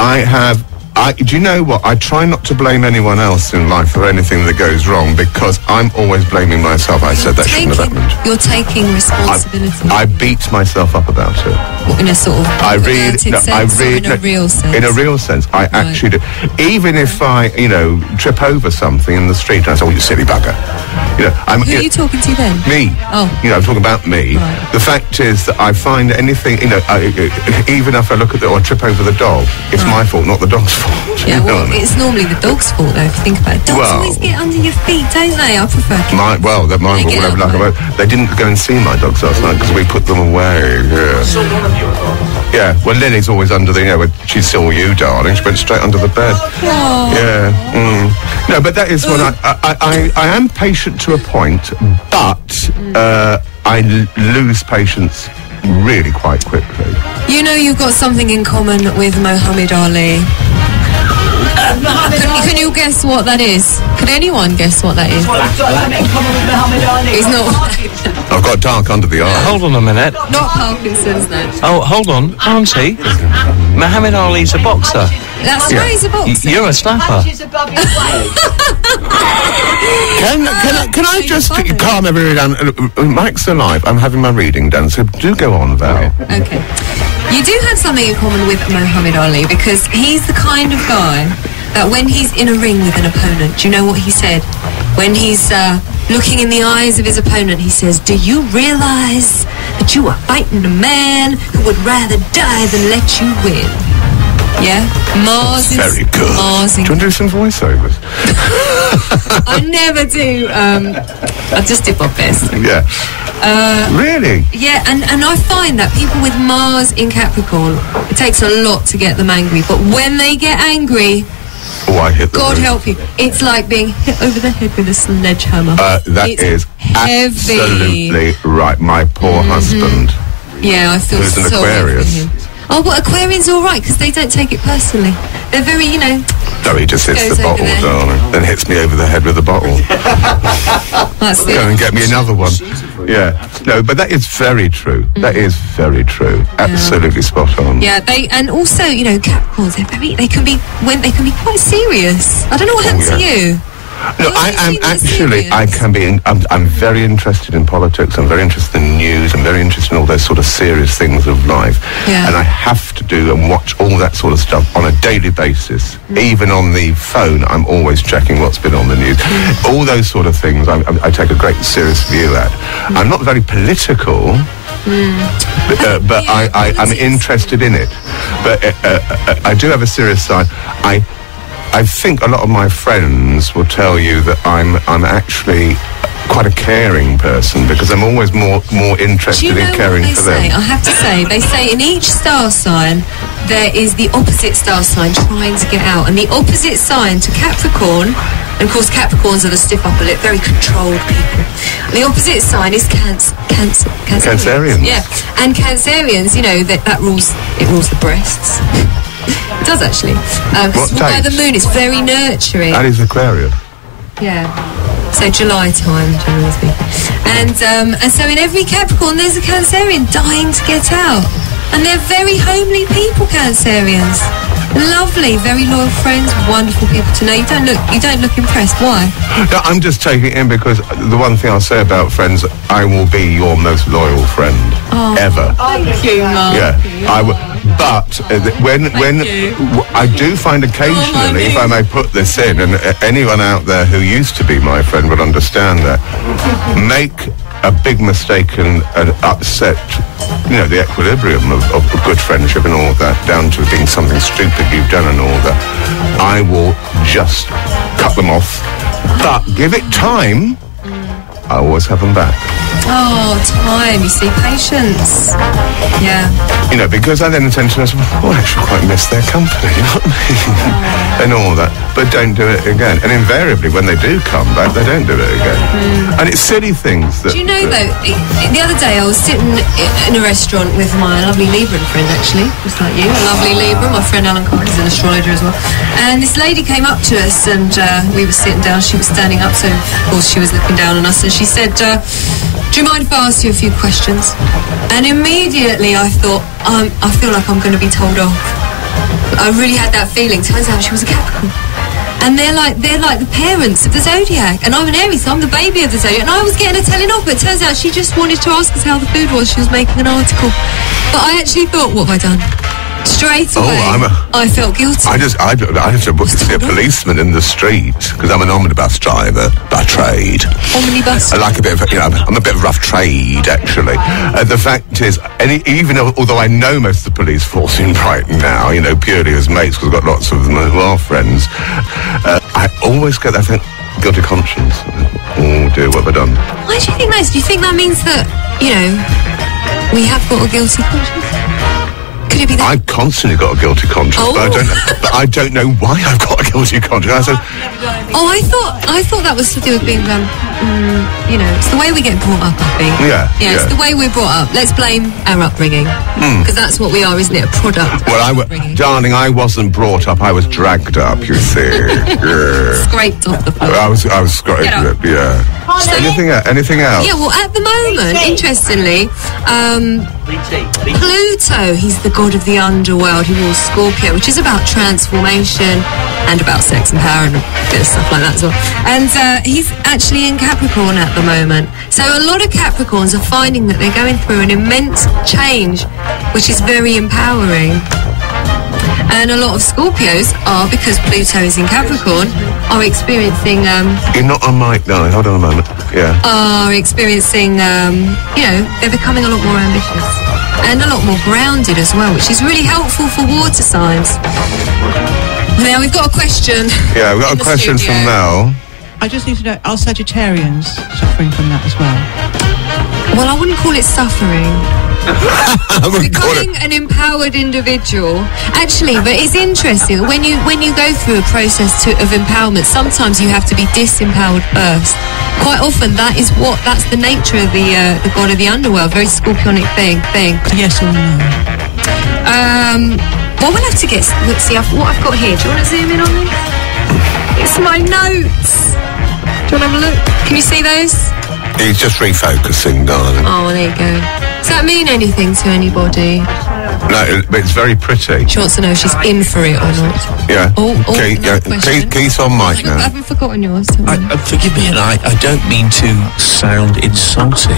I have... do you know what? I try not to blame anyone else in life for anything that goes wrong, because I'm always blaming myself. I said that shouldn't have happened. You're taking responsibility. I beat myself up about it. in a sort of sense, or in a real sense? In a real sense, I actually do. Even if I, trip over something in the street, and I say, "Oh, you silly bugger," Who are you talking to then? Me. Oh. I'm talking about me. Right. The fact is that I find anything, even if I look at or trip over the dog, it's my fault, not the dog's fault. Yeah, well, it's normally the dog's fault, though, if you think about it. Dogs always get under your feet, don't they? I prefer mine fault, whatever like about. They didn't go and see my dogs last night because we put them away. Yeah. Yeah, well, Lily's always under the, when she saw you, darling, she went straight under the bed. Oh. Yeah. No, but that is what I am patient to a point, but I lose patience really quite quickly. You've got something in common with Muhammad Ali. Can you guess what that is? Can anyone guess what that is? He's not. I've got dark under the eye. Hold on a minute. Not Parkinson's, then. Oh, hold on, Auntie. Muhammad Ali's a boxer. That's right, he's a boxer. You're a slapper. Can I just calm everybody down? Mike's alive. I'm having my reading done, so do go on, Val. Okay. You do have something in common with Muhammad Ali, because he's the kind of guy that when he's in a ring with an opponent, do you know what he said? When he's looking in the eyes of his opponent, he says, "Do you realise that you are fighting a man who would rather die than let you win?" Yeah? Mars is very good. Mars. Do you want to do some voiceovers? I never do. I just did my best. Yeah. Really? Yeah, and I find that people with Mars in Capricorn, it takes a lot to get them angry, but when they get angry, I hit the God roof. help you, it's like being hit over the head with a sledgehammer. That it's is heavy. Absolutely right. My poor husband. Yeah, I feel who's an sorry Aquarius. for him. Oh, well, Aquarians all right, because they don't take it personally. They're very, No, he just hits goes the over bottle, there. darling. Then hits me over the head with the bottle. That's Go and get me another one. Yeah. No, but that is very true. That is very true. Absolutely spot on. Yeah, and also, Capricorns, they can be quite serious. I don't know what happened to you. No, I am actually, I'm very interested in politics, I'm very interested in news, I'm very interested in all those sort of serious things of life. Yeah. And I have to do and watch all that sort of stuff on a daily basis. Even on the phone, I'm always checking what's been on the news. All those sort of things I take a great serious view at. I'm not very political, but I'm interested in it. But I do have a serious side. I think a lot of my friends will tell you that I'm actually quite a caring person, because I'm always more interested in caring for them. I have to say, they say in each star sign there is the opposite star sign trying to get out, and the opposite sign to Capricorn, and of course Capricorns are the stiff upper lip, very controlled people. The opposite sign is Cancerians. Yeah, and Cancerians, that rules the breasts. It does actually. What by date? the moon, it's very nurturing. That is Aquarius. Yeah. So July time, generally speaking. And so in every Capricorn, there's a Cancerian dying to get out. And they're very homely people, Cancerians. Lovely, very loyal friends, wonderful people to know. You don't look impressed. Why? No, I'm just taking it in because the one thing I'll say about friends, I will be your most loyal friend ever. Thank you, Mark. Yeah, I will. But when I do find occasionally, if I may put this in, and anyone out there who used to be my friend would understand that, make a big mistake and upset, the equilibrium of good friendship and all of that, down to being something stupid you've done and all that, I will just cut them off. But give it time, I always have them back. Oh, time, you see, patience. Yeah. Because I then tend to know, I actually quite miss their company, you know what I mean? And all that. But don't do it again. And invariably, when they do come back, they don't do it again. And it's silly things that... Do you know, though, the other day I was sitting in a restaurant with my lovely Libran friend, actually, just like you, a lovely Libra. My friend Alan Carter is an astrologer as well. And this lady came up to us, and we were sitting down. She was standing up, so, of course, she was looking down on us, and she said, do you mind if I ask you a few questions? And immediately I thought, I feel like I'm going to be told off. I really had that feeling. Turns out she was a Capricorn. And they're like the parents of the zodiac. And I'm an Aries, so I'm the baby of the zodiac. And I was getting a telling off, but it turns out she just wanted to ask us how the food was. She was making an article. But I actually thought, what have I done? Straight away, I felt guilty. I have to see a policeman in the street because I'm an omnibus driver by trade. Omnibus. I like a bit of, I'm a bit of rough trade actually. The fact is, although I know most of the police force in Brighton now, purely as mates because I've got lots of them who are friends, I always get that guilty conscience. Oh dear, what have I done? Why do you think that is? Do you think that means that, we have got a guilty conscience? Could it be that? I've constantly got a guilty conscience, but I don't know why I've got a guilty conscience. I thought that was to do with being, it's the way we get brought up, I think. Yeah. It's the way we're brought up. Let's blame our upbringing. Because that's what we are, isn't it? A product. Well, darling, I wasn't brought up. I was dragged up, you see. Yeah. Scraped off the floor. I was scraped up, yeah. So, anything else? Yeah, well, at the moment, interestingly, Pluto, he's the god of the underworld. He rules Scorpio, which is about transformation and about sex and power and a bit of stuff like that as well. And he's actually in Capricorn at the moment. So a lot of Capricorns are finding that they're going through an immense change, which is very empowering. And a lot of Scorpios are, because Pluto is in Capricorn, are experiencing... You're not on mic, darling. Hold on a moment. Yeah. Are experiencing, they're becoming a lot more ambitious. And a lot more grounded as well, which is really helpful for water signs. Now, we've got a question. Yeah, we've got a question from Mel. I just need to know, are Sagittarians suffering from that as well? Well, I wouldn't call it suffering. Becoming an empowered individual, actually, but it's interesting when you go through a process of empowerment. Sometimes you have to be disempowered first. Quite often, that's the nature of the god of the underworld. Very scorpionic thing. Yes or no? Well, we'll have to let's see what I've got here. Do you want to zoom in on this? It's my notes. Do you want to have a look? Can you see those? He's just refocusing, darling. Oh, there you go. Does that mean anything to anybody? No, but it's very pretty. She wants to know if she's in for it or not. Yeah. Keith's on mic now. I haven't forgotten yours. Forgive me, and I don't mean to sound insulting.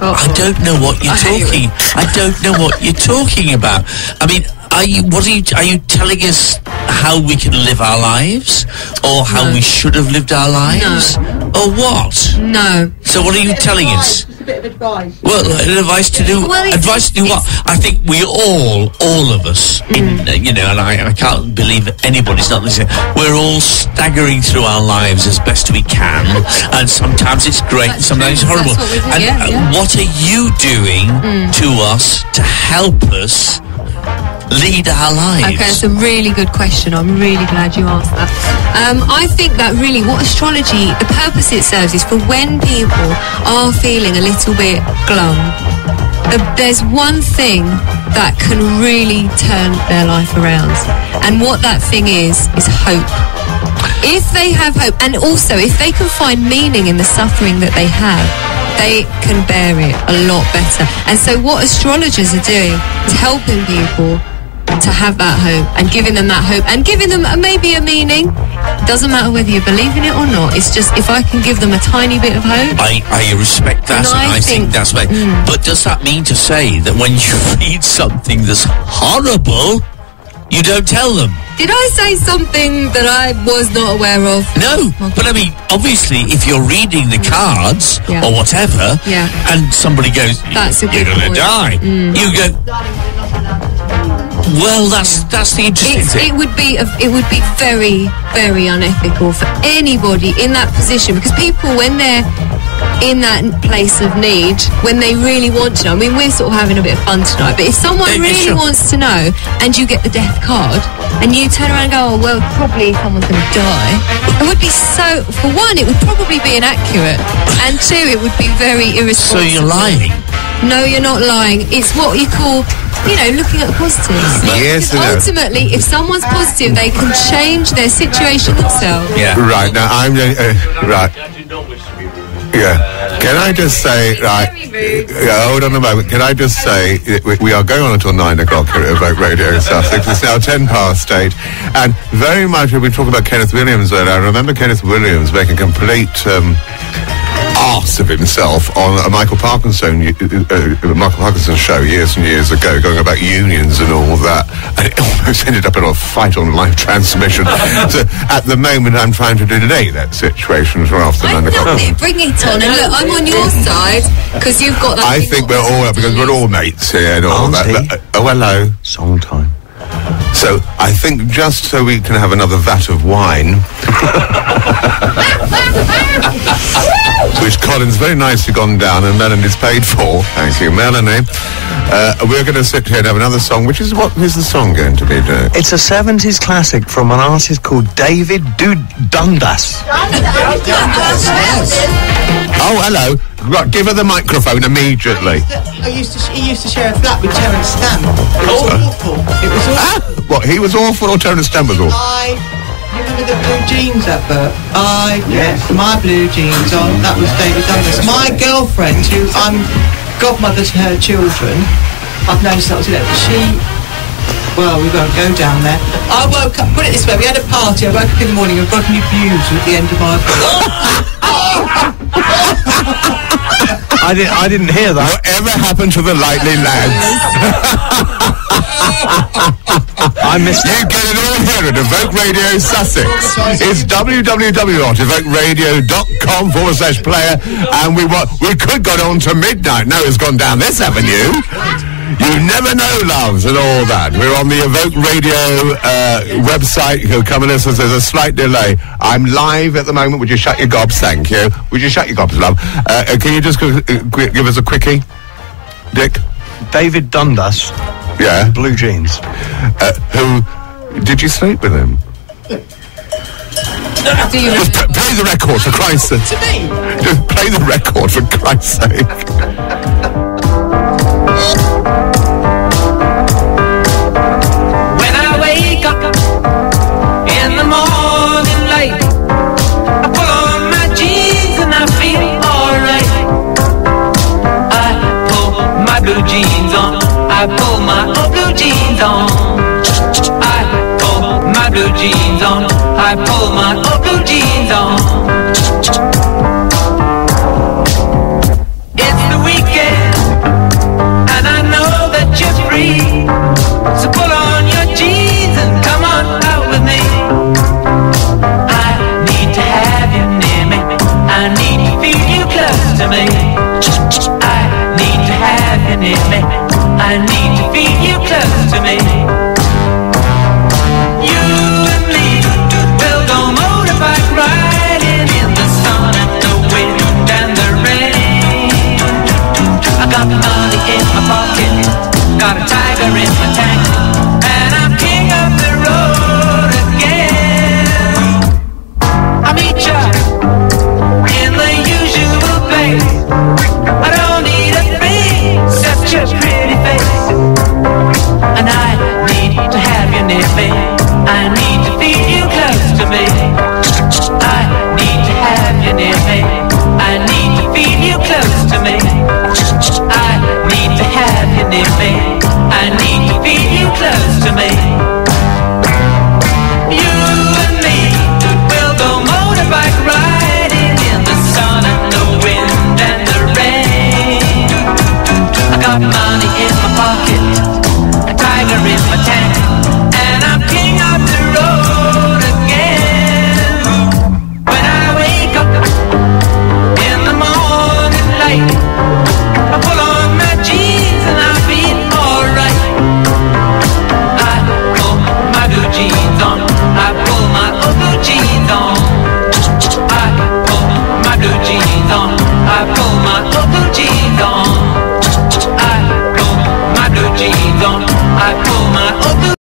I don't know what you're talking. I don't know what you're talking about. I mean, are you telling us how we can live our lives, or how we should have lived our lives, or what? No. So what are you telling us? It's a bit of advice. Well, advice to do what? I think we all of us, and I can't believe anybody's not listening. We're all staggering through our lives as best we can, and sometimes it's great, and sometimes it's horrible. And what are you doing to us to help us lead our lives? Okay, that's a really good question. I'm really glad you asked that. I think that really what astrology, the purpose it serves is for when people are feeling a little bit glum. There's one thing that can really turn their life around. And what that thing is hope. If they have hope, and also if they can find meaning in the suffering that they have, they can bear it a lot better. And so what astrologers are doing is helping people to have that hope, and giving them that hope, and giving them maybe a meaning. Doesn't matter whether you believe in it or not. It's just if I can give them a tiny bit of hope. I respect that, and I think that's right. But does that mean to say that when you read something that's horrible, you don't tell them? Did I say something that I was not aware of? No, but I mean, obviously, if you're reading the cards or whatever, and somebody goes, "You're going to die," you go, well, that's the interesting thing. It would be very, very unethical for anybody in that position, because people, when they're in that place of need, when they really want to know, I mean, we're sort of having a bit of fun tonight, but if someone really wants to know, and you get the death card, and you turn around and go, oh, well, probably someone's going to die, it would be so, for one, it would probably be inaccurate, and two, it would be very irresponsible. So you're lying? No, you're not lying. It's what you call, looking at the positives. Yes, ultimately, if someone's positive, they can change their situation themselves. Yeah. Right, now I'm right. Yeah. Can I just say, right, hold on a moment. Can I just say, we are going on until 9 o'clock here at Evoke Radio Sussex. It's now 8:10, and very much we've been talking about Kenneth Williams earlier. I remember Kenneth Williams making a complete arse of himself on a Michael Parkinson show years and years ago, going about unions and all that, and it almost ended up in a fight on live transmission. So at the moment, I'm trying to delay that situation for after 9 o'clock. Bring it on, and look, I'm on your side because you've got that. I think we're all because we're all mates here and all that. Oh, hello. Song time. So I think just so we can have another vat of wine, which Colin's very nicely gone down and Melanie's paid for. Thank you, Melanie. We're going to sit here and have another song. What is the song going to be, Dirk? It's a 70s classic from an artist called David Dundas. Oh, hello. Right, give her the microphone immediately. He used to share a flat with Terence Stamp. It was awful. It was awful. What, he was awful or Terence Stamp was awful? You remember the blue jeans advert? Yes, my blue jeans on. That was David Dundas. My girlfriend, who I'm godmother to her children, I've noticed that was it. Well, we won't go down there. I woke up, put it this way, we had a party, I woke up in the morning and got new views at the end of my... I didn't hear that. Whatever happened to the Lightly lads? I missed it. You get it all here at Evoke Radio Sussex. It's www.evokeradio.com/player, and we could go on to midnight. No, it's gone down this avenue. You never know, loves, and all that. We're on the Evoke Radio website. You can come and listen. There's a slight delay. I'm live at the moment. Would you shut your gobs? Thank you. Would you shut your gobs, love? Can you just give us a quickie, Dick? David Dundas. Yeah. Blue jeans. Who... Did you sleep with him? Do you just play the record, for Christ's sake. To me? Just play the record, for Christ's sake. I pull my old blue jeans on. I pull my blue jeans on. I pull my old blue jeans on. It's the weekend, and I know that you're free. So pull on your jeans and come on out with me. I need to have you near me. I need to feel you close to me. I need to have you near me. I need to feel you close to me. You and me will go motorbike riding in the sun and the wind and the rain. I got money in my pocket, got a tiger in my tank, and I'm king of the road again. I meet ya in the usual place. I don't need a thing, such a pretty face. And I need to have you near me. I need to feel you close to me. I need to have you near me. I need to feel you close to me. I need to have you near me. I need to feel you close to me. You and me will go motorbike riding in the sun and the wind and the rain. I got money in my pocket, a tiger in my tank,